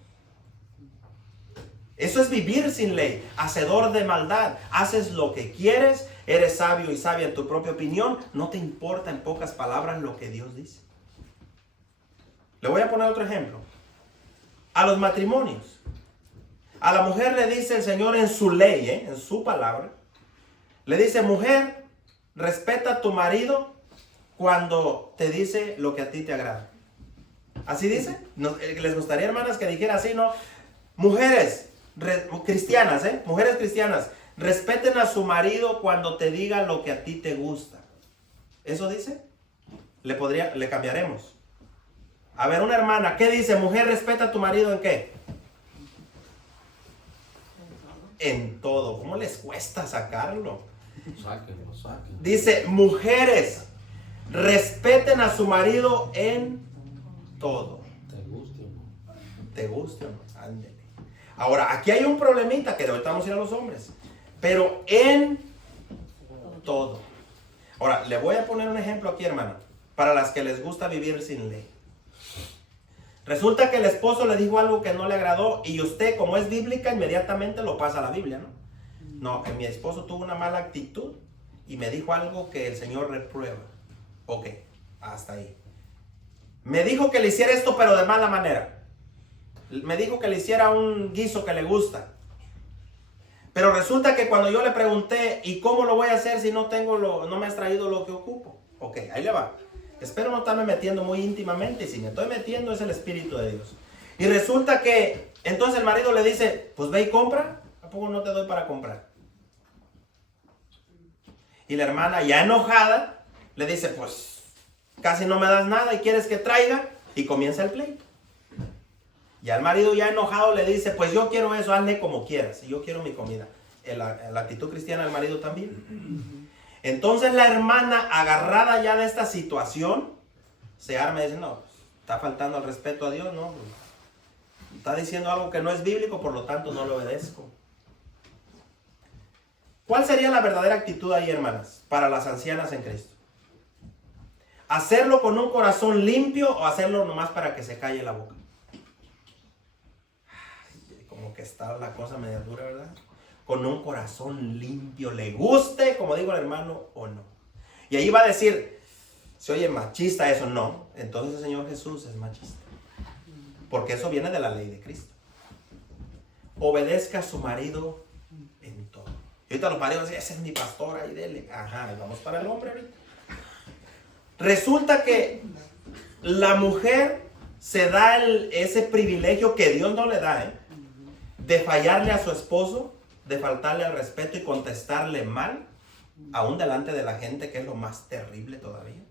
Eso es vivir sin ley, hacedor de maldad. Haces lo que quieres, eres sabio y sabia en tu propia opinión, no te importa en pocas palabras lo que Dios dice. Le voy a poner otro ejemplo. A los matrimonios. A la mujer le dice el Señor en su ley, en su palabra, le dice, mujer, respeta a tu marido cuando te dice lo que a ti te agrada. ¿Así dice? ¿Les gustaría, hermanas, que dijera así, no? Mujeres cristianas, mujeres cristianas, respeten a su marido cuando te diga lo que a ti te gusta. ¿Eso dice? Le cambiaremos. A ver, una hermana, ¿qué dice? Mujer, respeta a tu marido ¿en qué? En todo. ¿Cómo les cuesta sacarlo? Sáquenlo. Dice, mujeres, respeten a su marido en todo. Te guste o no. Ándele. Ahora, aquí hay un problemita que ahorita vamos a ir a los hombres. Pero en todo. Ahora, le voy a poner un ejemplo aquí, hermano. Para las que les gusta vivir sin ley. Resulta que el esposo le dijo algo que no le agradó y usted, como es bíblica, inmediatamente lo pasa a la Biblia, ¿no? No, que mi esposo tuvo una mala actitud y me dijo algo que el Señor reprueba. Ok, hasta ahí. Me dijo que le hiciera esto, pero de mala manera. Me dijo que le hiciera un guiso que le gusta. Pero resulta que cuando yo le pregunté, ¿y cómo lo voy a hacer si no me has traído lo que ocupo? Ok, ahí le va. Espero no estarme metiendo muy íntimamente. Si me estoy metiendo es el Espíritu de Dios. Y resulta que entonces el marido le dice, pues ve y compra. ¿A poco no te doy para comprar? Y la hermana ya enojada le dice, pues casi no me das nada y quieres que traiga. Y comienza el pleito. Y al marido ya enojado le dice, pues yo quiero eso, hazle como quieras. Y yo quiero mi comida. La actitud cristiana del marido también. Entonces la hermana, agarrada ya de esta situación, se arma y dice, no, pues, está faltando al respeto a Dios, ¿no? Está diciendo algo que no es bíblico, por lo tanto no lo obedezco. ¿Cuál sería la verdadera actitud ahí, hermanas, para las ancianas en Cristo? ¿Hacerlo con un corazón limpio o hacerlo nomás para que se calle la boca? Ay, como que está la cosa media dura, ¿verdad? Con un corazón limpio, le guste, como digo el hermano, o no. Y ahí va a decir, se oye machista eso, no. Entonces el Señor Jesús es machista. Porque eso viene de la ley de Cristo. Obedezca a su marido en todo. Y ahorita los maridos dicen, ese es mi pastor, ahí dele. Ajá, y vamos para el hombre ahorita. Resulta que la mujer se da ese privilegio que Dios no le da, de fallarle a su esposo, de faltarle al respeto y contestarle mal, aún delante de la gente, que es lo más terrible todavía.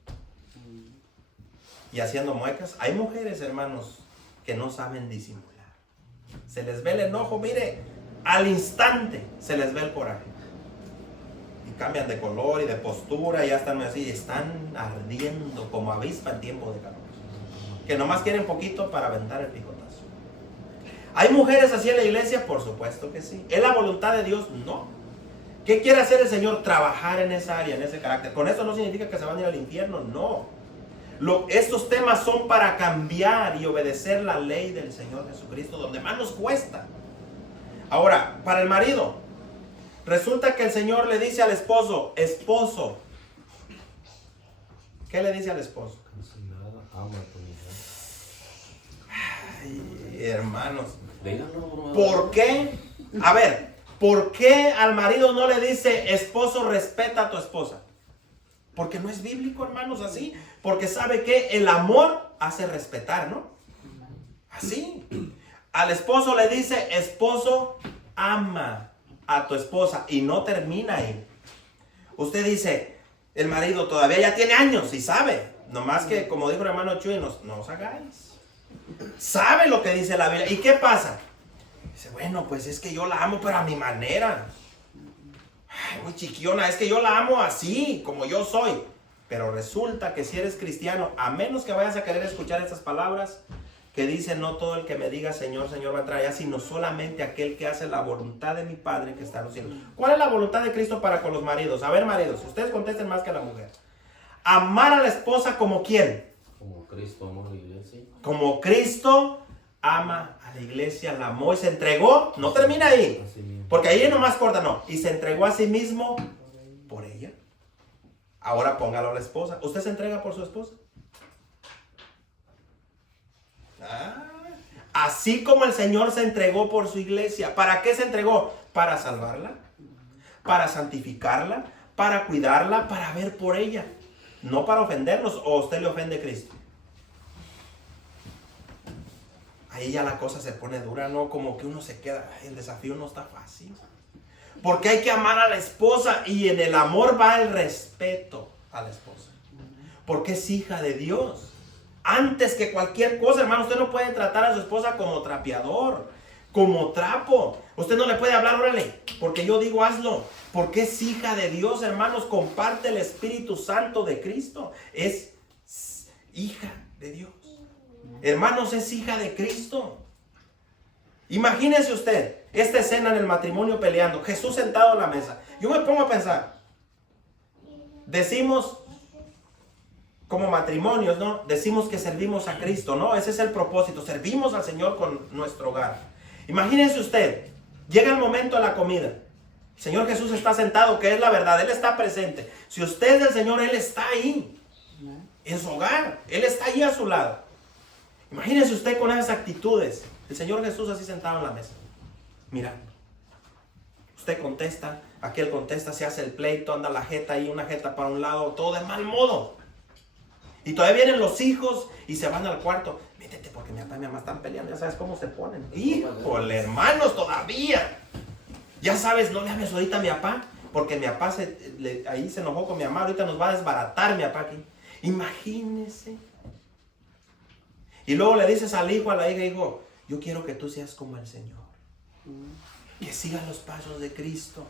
Y haciendo muecas. Hay mujeres, hermanos, que no saben disimular. Se les ve el enojo, mire, al instante se les ve el coraje. Y cambian de color y de postura, y ya están así, están ardiendo como avispa en tiempo de calor. Que nomás quieren poquito para aventar el picotazo. ¿Hay mujeres así en la iglesia? Por supuesto que sí. ¿Es la voluntad de Dios? No. ¿Qué quiere hacer el Señor? Trabajar en esa área, en ese carácter. Con eso no significa que se van a ir al infierno, no. Estos temas son para cambiar y obedecer la ley del Señor Jesucristo, donde más nos cuesta. Ahora, para el marido, resulta que el Señor le dice al esposo, esposo. ¿Qué le dice al esposo? Ama a tu mujer. Ay, hermanos. Díganlo, ¿Por qué? A ver, ¿por qué al marido no le dice, esposo, respeta a tu esposa? Porque no es bíblico, hermanos, así. Porque sabe que el amor hace respetar, ¿no? Así. Al esposo le dice, esposo, ama a tu esposa. Y no termina ahí. Usted dice, el marido todavía ya tiene años y sabe. Nomás que, como dijo el hermano Chuy, no os hagáis. Sabe lo que dice la Biblia. ¿Y qué pasa? Dice, bueno, pues es que yo la amo, pero a mi manera. Ay, muy chiquiona, es que yo la amo así, como yo soy. Pero resulta que si eres cristiano, a menos que vayas a querer escuchar estas palabras que dicen, no todo el que me diga Señor, Señor va a entrar allá, sino solamente aquel que hace la voluntad de mi Padre que está en los cielos. ¿Cuál es la voluntad de Cristo para con los maridos? A ver, maridos, ustedes contesten más que la mujer. Amar a la esposa como ¿quién? Como Cristo amó a la iglesia. Como Cristo ama a la iglesia, la amó y se entregó. No termina ahí, porque ahí nomás corta, no. Y se entregó a sí mismo por ella. Ahora póngalo a la esposa. ¿Usted se entrega por su esposa? Así como el Señor se entregó por su iglesia. ¿Para qué se entregó? Para salvarla, para santificarla, para cuidarla, para ver por ella. No para ofendernos. ¿O usted le ofende a Cristo? Ahí ya la cosa se pone dura, ¿no? Como que uno se queda, el desafío no está fácil. Porque hay que amar a la esposa y en el amor va el respeto a la esposa. Porque es hija de Dios. Antes que cualquier cosa, hermano, usted no puede tratar a su esposa como trapeador, como trapo. Usted no le puede hablar, órale, porque yo digo hazlo. Porque es hija de Dios, hermanos, comparte el Espíritu Santo de Cristo. Es hija de Dios. Hermanos, es hija de Cristo. Imagínese usted esta escena en el matrimonio peleando, Jesús sentado en la mesa. Yo me pongo a pensar, decimos como matrimonios, ¿no? Decimos que servimos a Cristo, ¿no? Ese es el propósito, servimos al Señor con nuestro hogar. Imagínese usted, llega el momento de la comida. El Señor Jesús está sentado, que es la verdad, Él está presente. Si usted es del Señor, Él está ahí, en su hogar, Él está ahí a su lado. Imagínese usted con esas actitudes. El Señor Jesús así sentado en la mesa, mirando. Usted contesta, aquel contesta, se hace el pleito, anda la jeta ahí, una jeta para un lado, todo de mal modo. Y todavía vienen los hijos y se van al cuarto. Métete porque mi papá y mi mamá están peleando, ya sabes cómo se ponen. Híjole, hermanos, todavía. Ya sabes, no le hables ahorita a mi papá, porque mi papá ahí se enojó con mi mamá, ahorita nos va a desbaratar mi papá aquí. Imagínese. Y luego le dices al hijo, a la hija, hijo, yo quiero que tú seas como el Señor. Que sigas los pasos de Cristo.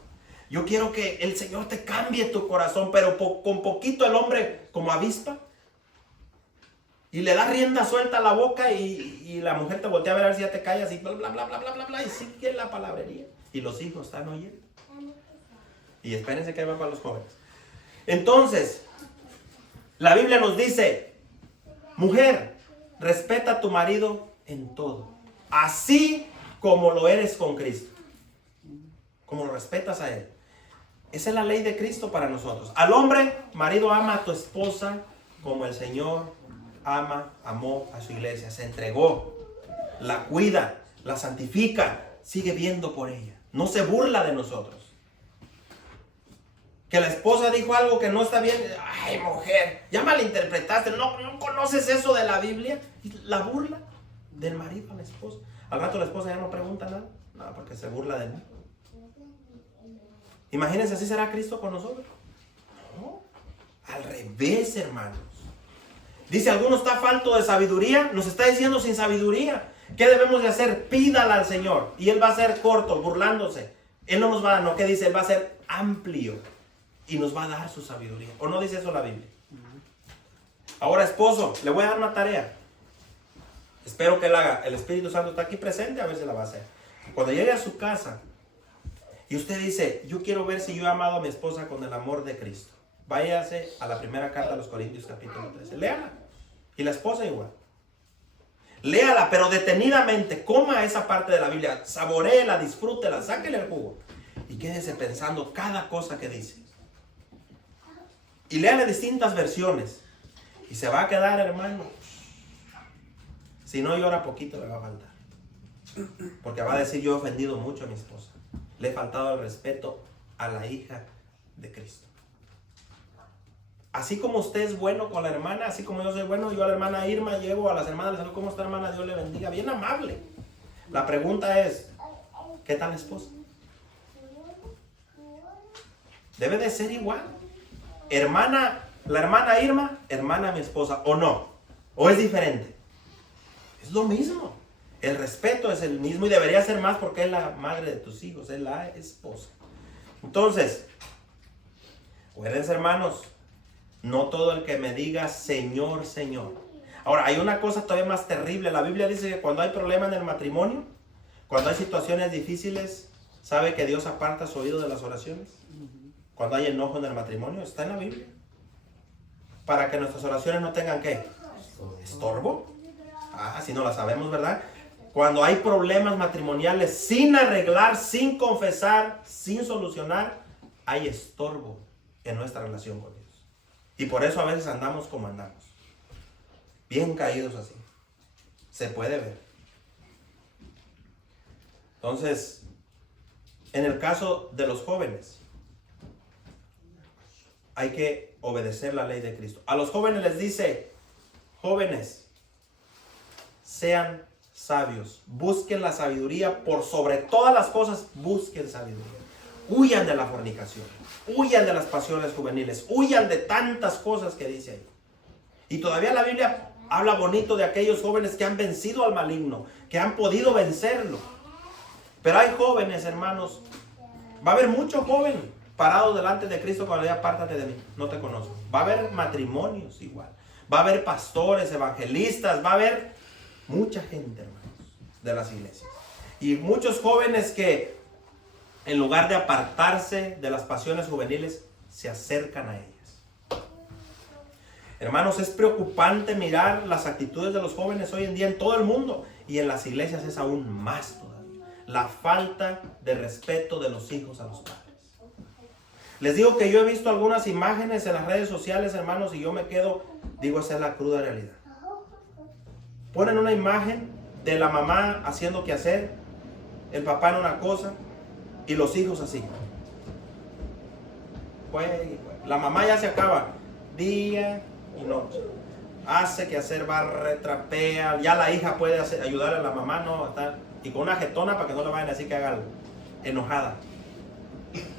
Yo quiero que el Señor te cambie tu corazón, pero con poquito el hombre como avispa. Y le da rienda suelta a la boca y la mujer te voltea a ver si ya te callas y bla, bla, bla, bla, bla, bla, bla, y sigue la palabrería. Y los hijos están oyendo. Y espérense que va para los jóvenes. Entonces, la Biblia nos dice, mujer, respeta a tu marido en todo. Así como lo eres con Cristo. Como lo respetas a Él. Esa es la ley de Cristo para nosotros. Al hombre, marido, ama a tu esposa como el Señor amó a su iglesia. Se entregó, la cuida, la santifica, sigue viendo por ella. No se burla de nosotros. Que la esposa dijo algo que no está bien. Ay, mujer, ya malinterpretaste. ¿No conoces eso de la Biblia? Y la burla del marido a la esposa. Al rato la esposa ya no pregunta nada. No, porque se burla de mí. Imagínense, ¿así será Cristo con nosotros? No, al revés, hermanos. Dice, alguno está falto de sabiduría. Nos está diciendo sin sabiduría. ¿Qué debemos de hacer? Pídala al Señor. Y Él va a ser corto, burlándose. Él no nos va a dar, no, ¿qué dice? Él va a ser amplio. Y nos va a dar su sabiduría. ¿O no dice eso la Biblia? Ahora, esposo, le voy a dar una tarea. Espero que él haga. El Espíritu Santo está aquí presente, a ver si la va a hacer. Cuando llegue a su casa y usted dice, yo quiero ver si yo he amado a mi esposa con el amor de Cristo. Váyase a la primera carta a los Corintios capítulo 13. Léala. Y la esposa igual. Léala, pero detenidamente. Coma esa parte de la Biblia. Saboréela, disfrútela, sáquele el jugo. Y quédese pensando cada cosa que dice. Y léale distintas versiones. Y se va a quedar, hermano. Si no llora poquito, le va a faltar. Porque va a decir, yo he ofendido mucho a mi esposa. Le he faltado el respeto a la hija de Cristo. Así como usted es bueno con la hermana, así como yo soy bueno, yo a la hermana Irma llevo a las hermanas, les digo, ¿cómo está hermana? Dios le bendiga. Bien amable. La pregunta es, ¿qué tal esposa? Debe de ser igual. Hermana, la hermana Irma, hermana mi esposa, ¿o no? ¿O es diferente? Es lo mismo. El respeto es el mismo y debería ser más porque es la madre de tus hijos, es la esposa. Entonces, acuérdense, hermanos, no todo el que me diga Señor, Señor. Ahora, hay una cosa todavía más terrible. La Biblia dice que cuando hay problema en el matrimonio, cuando hay situaciones difíciles, ¿sabe que Dios aparta su oído de las oraciones? Cuando hay enojo en el matrimonio, está en la Biblia. Para que nuestras oraciones no tengan ¿qué? ¿Estorbo? Ah, si no la sabemos, ¿verdad? Cuando hay problemas matrimoniales sin arreglar, sin confesar, sin solucionar, hay estorbo en nuestra relación con Dios. Y por eso a veces andamos como andamos. Bien caídos así. Se puede ver. Entonces, en el caso de los jóvenes, hay que obedecer la ley de Cristo. A los jóvenes les dice, jóvenes, sean sabios, busquen la sabiduría por sobre todas las cosas, busquen sabiduría. Huyan de la fornicación, huyan de las pasiones juveniles, huyan de tantas cosas que dice ahí. Y todavía la Biblia habla bonito de aquellos jóvenes que han vencido al maligno, que han podido vencerlo. Pero hay jóvenes, hermanos, va a haber mucho joven parado delante de Cristo cuando le diga, apártate de mí, no te conozco. Va a haber matrimonios igual, va a haber pastores, evangelistas, va a haber mucha gente, hermanos, de las iglesias. Y muchos jóvenes que en lugar de apartarse de las pasiones juveniles, se acercan a ellas. Hermanos, es preocupante mirar las actitudes de los jóvenes hoy en día en todo el mundo. Y en las iglesias es aún más todavía. La falta de respeto de los hijos a los padres. Les digo que yo he visto algunas imágenes en las redes sociales, hermanos, y yo me quedo, digo, esa es la cruda realidad. Ponen una imagen de la mamá haciendo qué hacer, el papá en una cosa, y los hijos así. La mamá ya se acaba día y noche. Hace que hacer, barre, trapea. Ya la hija puede ayudar a la mamá, no, está, y con una jetona para que no le vayan a decir que haga algo. Enojada.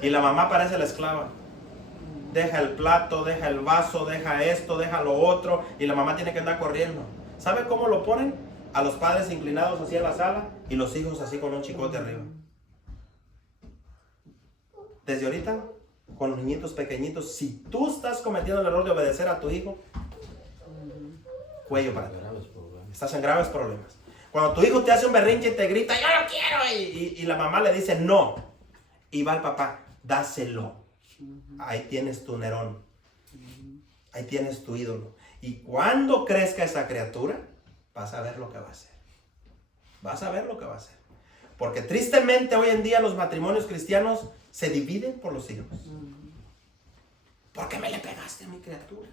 Y la mamá parece la esclava. Deja el plato, deja el vaso, deja esto, deja lo otro. Y la mamá tiene que andar corriendo. ¿Sabe cómo lo ponen? A los padres inclinados así en la sala y los hijos así con un chicote arriba. Desde ahorita, con los niñitos pequeñitos, si tú estás cometiendo el error de obedecer a tu hijo, cuello para atrás. Estás en graves problemas. Cuando tu hijo te hace un berrinche y te grita, yo no quiero, y la mamá le dice no, y va el papá, dáselo. Ahí tienes tu Nerón. Ahí tienes tu ídolo. Y cuando crezca esa criatura, vas a ver lo que va a hacer. Vas a ver lo que va a hacer. Porque tristemente hoy en día los matrimonios cristianos se dividen por los hijos. ¿Por qué me le pegaste a mi criatura?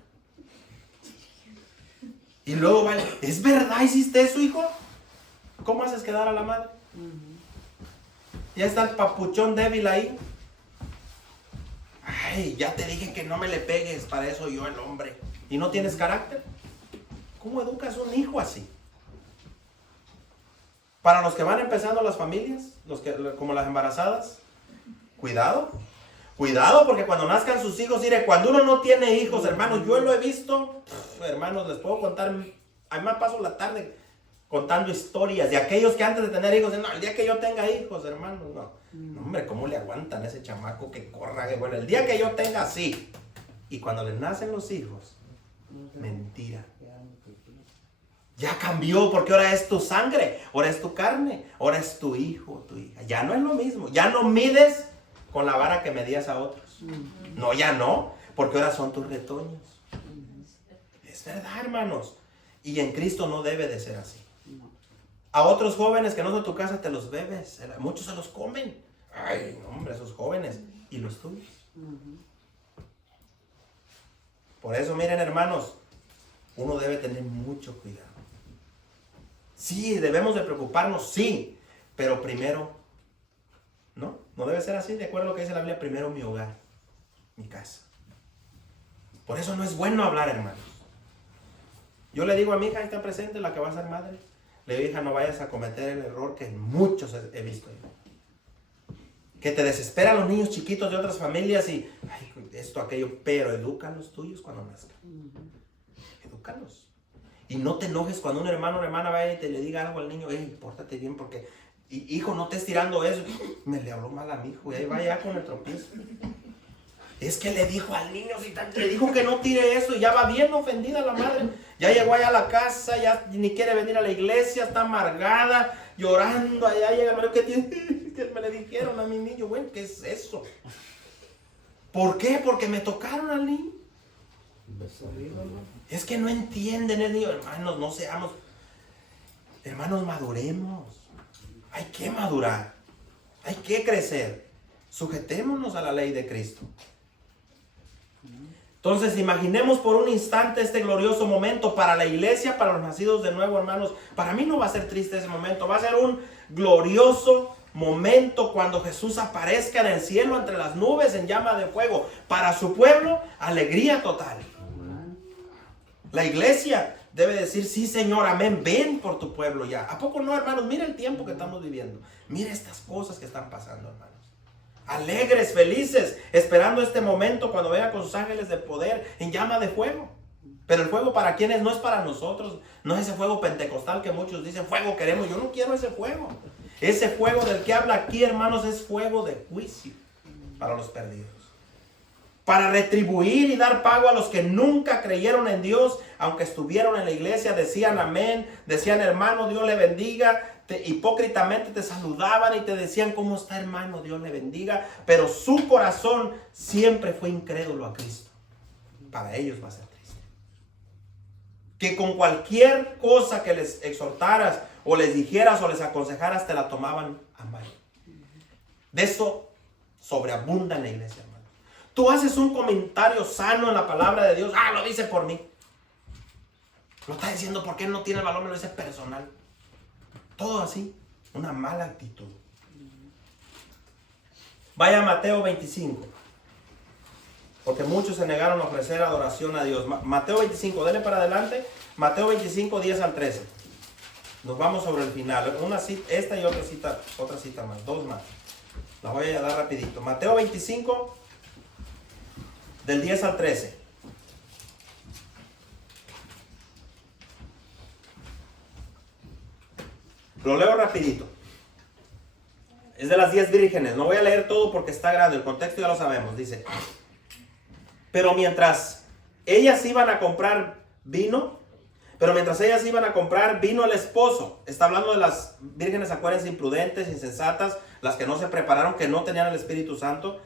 Y luego vale, ¿es verdad hiciste eso, hijo? ¿Cómo haces quedar a la madre? Ya está el papuchón débil ahí. Ay, ya te dije que no me le pegues, para eso yo el hombre. ¿Y no tienes carácter? ¿Cómo educas a un hijo así? Para los que van empezando las familias, como las embarazadas, cuidado. Cuidado, porque cuando nazcan sus hijos, mire, cuando uno no tiene hijos, hermanos, yo lo he visto, hermanos, les puedo contar, además paso la tarde contando historias de aquellos que antes de tener hijos, no, el día que yo tenga hijos, hermanos, no. No, hombre, ¿cómo le aguantan a ese chamaco que corra? Que bueno, el día que yo tenga, sí. Y cuando les nacen los hijos, mentira. Ya cambió, porque ahora es tu sangre, ahora es tu carne, ahora es tu hijo, tu hija. Ya no es lo mismo, ya no mides con la vara que medías a otros. No, ya no, porque ahora son tus retoños. Es verdad, hermanos. Y en Cristo no debe de ser así. A otros jóvenes que no son de tu casa te los bebes, muchos se los comen. Ay, hombre, esos jóvenes. ¿Y los tuyos? Por eso, miren, hermanos, uno debe tener mucho cuidado. Sí, debemos de preocuparnos, sí, pero primero, no debe ser así, de acuerdo a lo que dice la Biblia, primero mi hogar, mi casa. Por eso no es bueno hablar, hermanos. Yo le digo a mi hija, ahí está presente, la que va a ser madre, le digo, hija, no vayas a cometer el error que muchos he visto yo. Que te desesperan los niños chiquitos de otras familias y, ay, esto, aquello, pero educa a los tuyos cuando nazcan. Edúcalos. Y no te enojes cuando un hermano o hermana vaya y te le diga algo al niño, pórtate bien porque, hijo, no estés tirando eso. Me le habló mal a mi hijo y ahí va ya con el tropiezo. Es que le dijo al niño, le dijo que no tire eso y ya va bien ofendida la madre. Ya llegó allá a la casa, ya ni quiere venir a la iglesia, está amargada, llorando. Allá llega el marido, que me le dijeron a mi niño, bueno, ¿qué es eso? ¿Por qué? Porque me tocaron al niño. Es que no entienden el niño, hermanos, no seamos, hermanos, maduremos. Hay que madurar, hay que crecer. Sujetémonos a la ley de Cristo. Entonces, imaginemos por un instante este glorioso momento para la iglesia, para los nacidos de nuevo, hermanos. Para mí no va a ser triste ese momento, va a ser un glorioso momento cuando Jesús aparezca en el cielo entre las nubes en llama de fuego. Para su pueblo, alegría total. La iglesia debe decir, sí, Señor, amén, ven por tu pueblo ya. ¿A poco no, hermanos? Mira el tiempo que estamos viviendo. Mira estas cosas que están pasando, hermanos. Alegres, felices, esperando este momento cuando venga con sus ángeles de poder en llama de fuego. Pero el fuego para quienes no es para nosotros. No es ese fuego pentecostal que muchos dicen, fuego queremos. Yo no quiero ese fuego. Ese fuego del que habla aquí, hermanos, es fuego de juicio para los perdidos. Para retribuir y dar pago a los que nunca creyeron en Dios, aunque estuvieron en la iglesia, decían amén, decían hermano, Dios le bendiga, hipócritamente te saludaban y te decían cómo está hermano, Dios le bendiga, pero su corazón siempre fue incrédulo a Cristo. Para ellos va a ser triste. Que con cualquier cosa que les exhortaras o les dijeras o les aconsejaras te la tomaban a mal. De eso sobreabunda en la iglesia, hermano. Tú haces un comentario sano en la palabra de Dios. Lo dice por mí. Lo está diciendo porque él no tiene el valor, me lo dice personal. Todo así. Una mala actitud. Vaya a Mateo 25. Porque muchos se negaron a ofrecer adoración a Dios. Mateo 25, dele para adelante. Mateo 25, 10 al 13. Nos vamos sobre el final. Una cita, esta y otra cita más. Dos más. Las voy a dar rapidito. Mateo 25. Del 10 al 13. Lo leo rapidito. Es de las 10 vírgenes. No voy a leer todo porque está grande. El contexto ya lo sabemos. Dice, pero mientras ellas iban a comprar vino el esposo. Está hablando de las vírgenes, acuérdense, imprudentes, insensatas, las que no se prepararon, que no tenían el Espíritu Santo.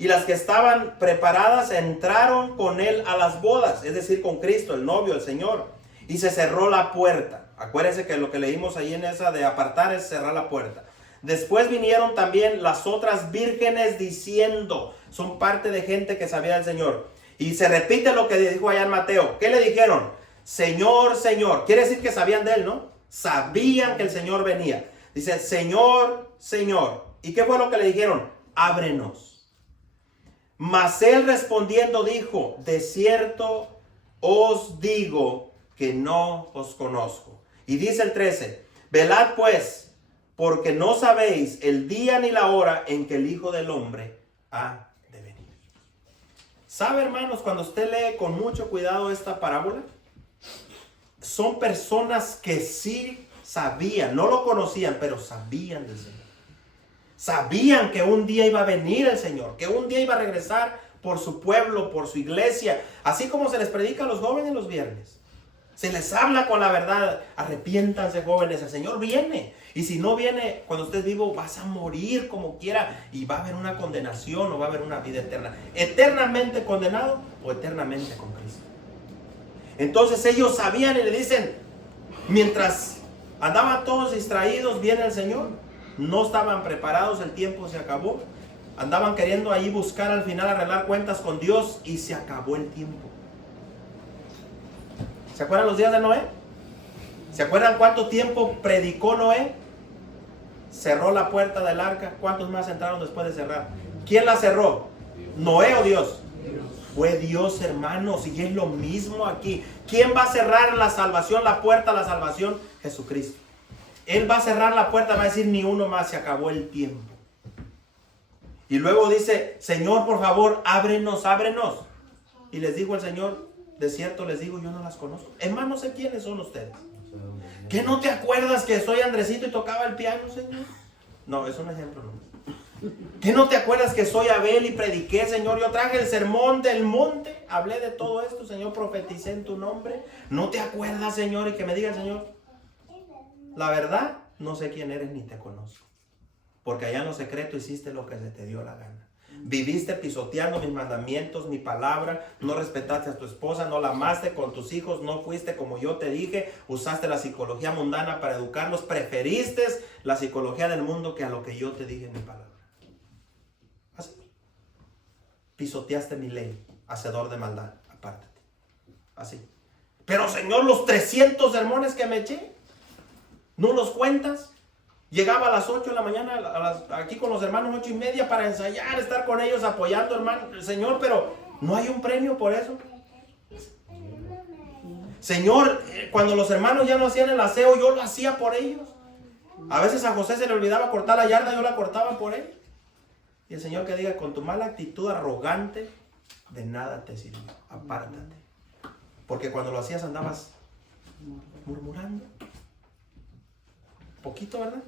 Y las que estaban preparadas entraron con él a las bodas, es decir, con Cristo, el novio, el Señor. Y se cerró la puerta. Acuérdense que lo que leímos ahí en esa de apartar es cerrar la puerta. Después vinieron también las otras vírgenes diciendo, son parte de gente que sabía del Señor. Y se repite lo que dijo allá en Mateo. ¿Qué le dijeron? Señor, Señor. Quiere decir que sabían de él, ¿no? Sabían que el Señor venía. Dice, Señor, Señor. ¿Y qué fue lo que le dijeron? Ábrenos. Mas él respondiendo dijo, de cierto os digo que no os conozco. Y dice el 13, velad pues, porque no sabéis el día ni la hora en que el Hijo del Hombre ha de venir. ¿Sabe, hermanos, cuando usted lee con mucho cuidado esta parábola? Son personas que sí sabían, no lo conocían, pero sabían del Señor. Sabían que un día iba a venir el Señor, que un día iba a regresar por su pueblo, por su iglesia, así como se les predica a los jóvenes los viernes. Se les habla con la verdad. Arrepiéntanse, jóvenes, el Señor viene. Y si no viene cuando estés vivo, vas a morir como quiera. Y va a haber una condenación o va a haber una vida eterna. Eternamente condenado o eternamente con Cristo. Entonces ellos sabían y le dicen, mientras andaban todos distraídos, viene el Señor. No estaban preparados, el tiempo se acabó. Andaban queriendo ahí buscar al final arreglar cuentas con Dios y se acabó el tiempo. ¿Se acuerdan los días de Noé? ¿Se acuerdan cuánto tiempo predicó Noé? Cerró la puerta del arca. ¿Cuántos más entraron después de cerrar? ¿Quién la cerró? ¿Noé o Dios? Fue Dios, hermanos, y es lo mismo aquí. ¿Quién va a cerrar la salvación, la puerta a la salvación? Jesucristo. Él va a cerrar la puerta, va a decir ni uno más, se acabó el tiempo. Y luego dice, Señor, por favor, ábrenos, ábrenos. Y les dijo el Señor, de cierto les digo, yo no las conozco. Es más, no sé quiénes son ustedes. ¿Qué no te acuerdas que soy Andresito y tocaba el piano, Señor? No, es un ejemplo, ¿no? ¿Qué no te acuerdas que soy Abel y prediqué, Señor? Yo traje el sermón del monte, hablé de todo esto, Señor, profeticé en tu nombre. ¿No te acuerdas, Señor? Y que me diga el Señor, la verdad, no sé quién eres ni te conozco. Porque allá en lo secreto hiciste lo que se te dio la gana. Viviste pisoteando mis mandamientos, mi palabra, no respetaste a tu esposa, no la amaste con tus hijos, no fuiste como yo te dije, usaste la psicología mundana para educarlos, preferiste la psicología del mundo que a lo que yo te dije en mi palabra. Así. Pisoteaste mi ley, hacedor de maldad, apártate. Así. Pero Señor, los 300 sermones que me eché, ¿no los cuentas? Llegaba a las 8 de la mañana aquí con los hermanos 8:30 para ensayar, estar con ellos apoyando, hermano, Señor, pero no hay un premio por eso. Señor, cuando los hermanos ya no hacían el aseo, yo lo hacía por ellos. A veces a José se le olvidaba cortar la yarda, yo la cortaba por él. Y el Señor que diga, con tu mala actitud arrogante, de nada te sirvió, apártate. Porque cuando lo hacías andabas murmurando. Poquito, ¿verdad?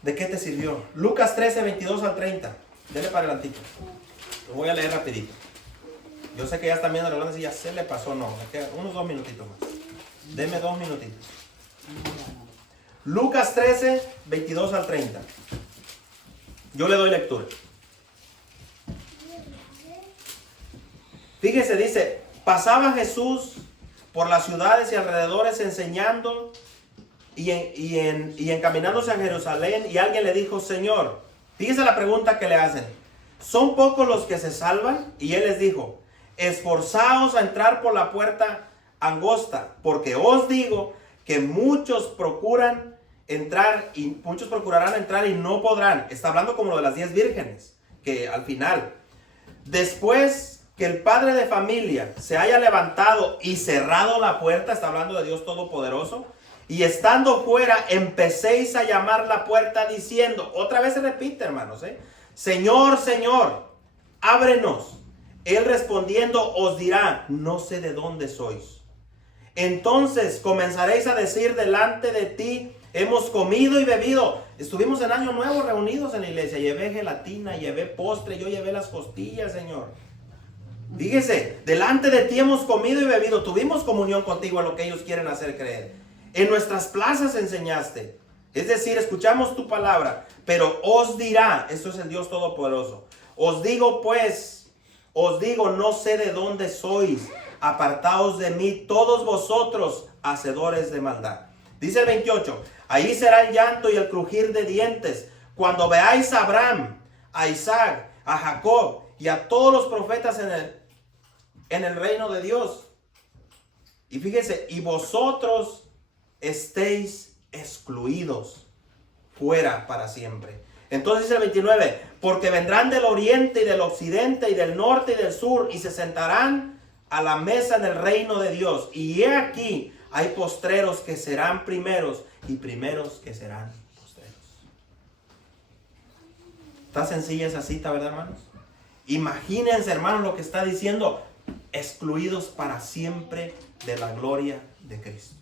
¿De qué te sirvió? Lucas 13, 22 al 30. Dele para adelantito. Lo voy a leer rapidito. Yo sé que ya están viendo la y ya se le pasó, no. Me quedan unos 2 minutitos más. Deme 2 minutitos. Lucas 13, 22 al 30. Yo le doy lectura. Fíjese, dice, pasaba Jesús por las ciudades y alrededores enseñando y encaminándose a Jerusalén, y alguien le dijo, Señor, fíjese la pregunta que le hacen, ¿son pocos los que se salvan? Y él les dijo, esforzaos a entrar por la puerta angosta, porque os digo que muchos procurarán entrar y no podrán. Está hablando como lo de las 10 vírgenes, que al final, después que el padre de familia se haya levantado y cerrado la puerta, está hablando de Dios Todopoderoso, y estando fuera, empecéis a llamar la puerta diciendo, otra vez se repite, hermanos, Señor, Señor, ábrenos. Él respondiendo os dirá, no sé de dónde sois. Entonces comenzaréis a decir delante de ti, hemos comido y bebido. Estuvimos en Año Nuevo reunidos en la iglesia, llevé gelatina, llevé postre, yo llevé las costillas, Señor. Fíjese, delante de ti hemos comido y bebido, tuvimos comunión contigo en lo que ellos quieren hacer creer. En nuestras plazas enseñaste, es decir, escuchamos tu palabra, pero os dirá, esto es el Dios Todopoderoso, os digo, no sé de dónde sois, apartaos de mí todos vosotros, hacedores de maldad. Dice el 28, ahí será el llanto y el crujir de dientes, cuando veáis a Abraham, a Isaac, a Jacob y a todos los profetas en el reino de Dios. Y fíjese, y vosotros estéis excluidos fuera para siempre. Entonces dice el 29, porque vendrán del oriente y del occidente y del norte y del sur y se sentarán a la mesa en el reino de Dios. Y he aquí, hay postreros que serán primeros y primeros que serán postreros. Está sencilla esa cita, ¿verdad, hermanos? Imagínense, hermanos, lo que está diciendo, excluidos para siempre de la gloria de Cristo.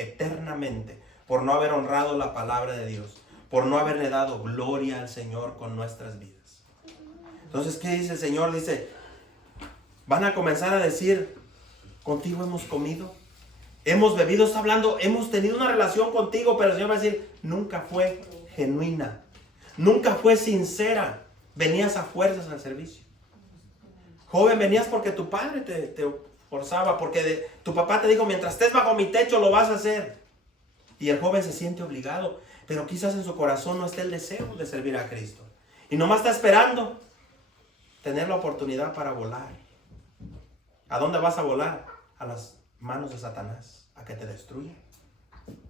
eternamente por no haber honrado la palabra de Dios, por no haberle dado gloria al Señor con nuestras vidas. Entonces, ¿qué dice el Señor? Dice, van a comenzar a decir, contigo hemos comido, hemos bebido, está hablando, hemos tenido una relación contigo, pero el Señor va a decir, nunca fue genuina, nunca fue sincera, venías a fuerzas al servicio. Joven, venías porque tu padre te forzaba, porque tu papá te dijo, mientras estés bajo mi techo lo vas a hacer. Y el joven se siente obligado, pero quizás en su corazón no esté el deseo de servir a Cristo. Y nomás está esperando tener la oportunidad para volar. ¿A dónde vas a volar? A las manos de Satanás, a que te destruya.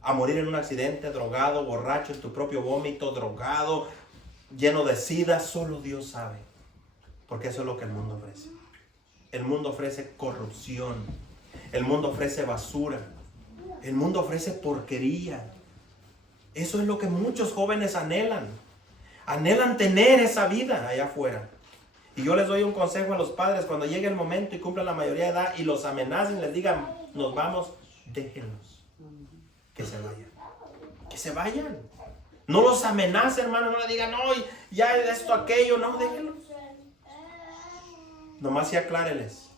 A morir en un accidente, drogado, borracho, en tu propio vómito, drogado, lleno de sida. Solo Dios sabe. Porque eso es lo que el mundo ofrece. El mundo ofrece corrupción. El mundo ofrece basura. El mundo ofrece porquería. Eso es lo que muchos jóvenes anhelan. Anhelan tener esa vida allá afuera. Y yo les doy un consejo a los padres: cuando llegue el momento y cumplan la mayoría de edad y los amenacen, les digan, nos vamos, déjenlos. Que se vayan. Que se vayan. No los amenacen, hermano. No le digan, no, ya esto, aquello. No, déjenlos. Nomás sí acláreles.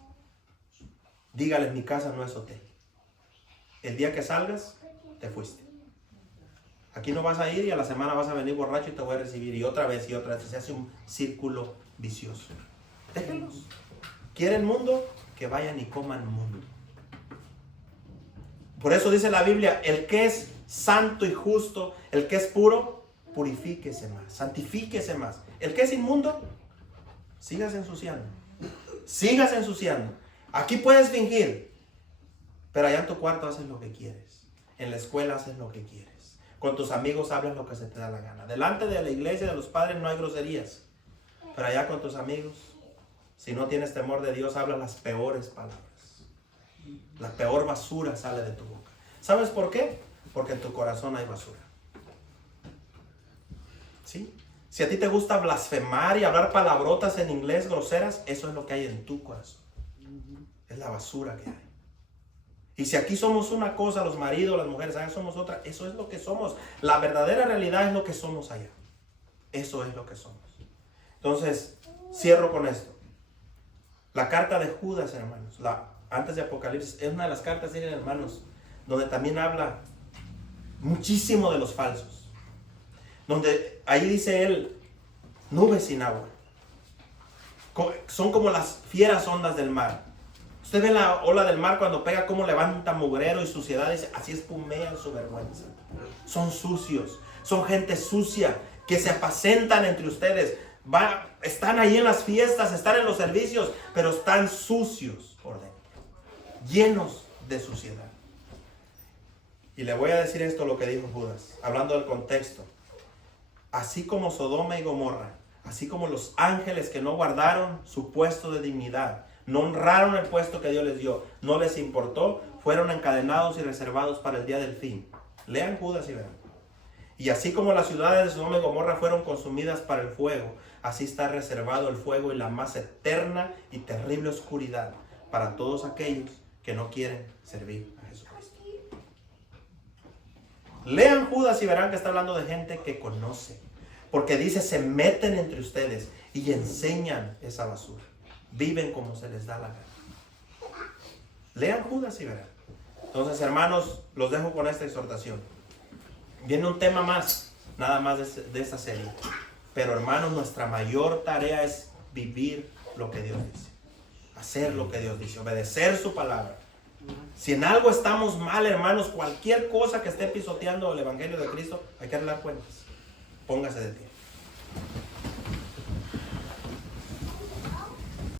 Dígales, mi casa no es hotel. El día que salgas, te fuiste. Aquí no vas a ir y a la semana vas a venir borracho y te voy a recibir. Y otra vez. Se hace un círculo vicioso. Déjenlos. ¿Quieren mundo? Que vayan y coman mundo. Por eso dice la Biblia, el que es santo y justo, el que es puro, purifíquese más, santifíquese más. El que es inmundo, sígase ensuciando. Sigas ensuciando. Aquí puedes fingir, pero allá en tu cuarto haces lo que quieres. En la escuela haces lo que quieres. Con tus amigos hablas lo que se te da la gana. Delante de la iglesia, de los padres, no hay groserías. Pero allá con tus amigos, si no tienes temor de Dios, hablas las peores palabras. La peor basura sale de tu boca. ¿Sabes por qué? Porque en tu corazón hay basura. ¿Sí? Si a ti te gusta blasfemar y hablar palabrotas en inglés groseras, eso es lo que hay en tu corazón. Es la basura que hay. Y si aquí somos una cosa, los maridos, las mujeres, allá somos otra, eso es lo que somos. La verdadera realidad es lo que somos allá. Eso es lo que somos. Entonces, cierro con esto. La carta de Judas, hermanos, antes de Apocalipsis, es una de las cartas, hermanos, donde también habla muchísimo de los falsos. Donde ahí dice él, nubes sin agua. Son como las fieras ondas del mar. Usted ve la ola del mar cuando pega, cómo levanta mugrero y suciedad. Dice, así espumean su vergüenza. Son sucios. Son gente sucia que se apacentan entre ustedes. Están ahí en las fiestas, están en los servicios, pero están sucios por dentro. Llenos de suciedad. Y le voy a decir esto, lo que dijo Judas, hablando del contexto. Así como Sodoma y Gomorra, así como los ángeles que no guardaron su puesto de dignidad, no honraron el puesto que Dios les dio, no les importó, fueron encadenados y reservados para el día del fin. Lean Judas y verán. Y así como las ciudades de Sodoma y Gomorra fueron consumidas para el fuego, así está reservado el fuego y la más eterna y terrible oscuridad para todos aquellos que no quieren servir a Jesucristo. Lean Judas y verán que está hablando de gente que conoce. Porque dice, se meten entre ustedes y enseñan esa basura. Viven como se les da la gana. Lean Judas y verán. Entonces, hermanos, los dejo con esta exhortación. Viene un tema más, nada más de esta serie. Pero, hermanos, nuestra mayor tarea es vivir lo que Dios dice. Hacer lo que Dios dice. Obedecer su palabra. Si en algo estamos mal, hermanos, cualquier cosa que esté pisoteando el Evangelio de Cristo, hay que arreglar cuentas. Póngase de pie.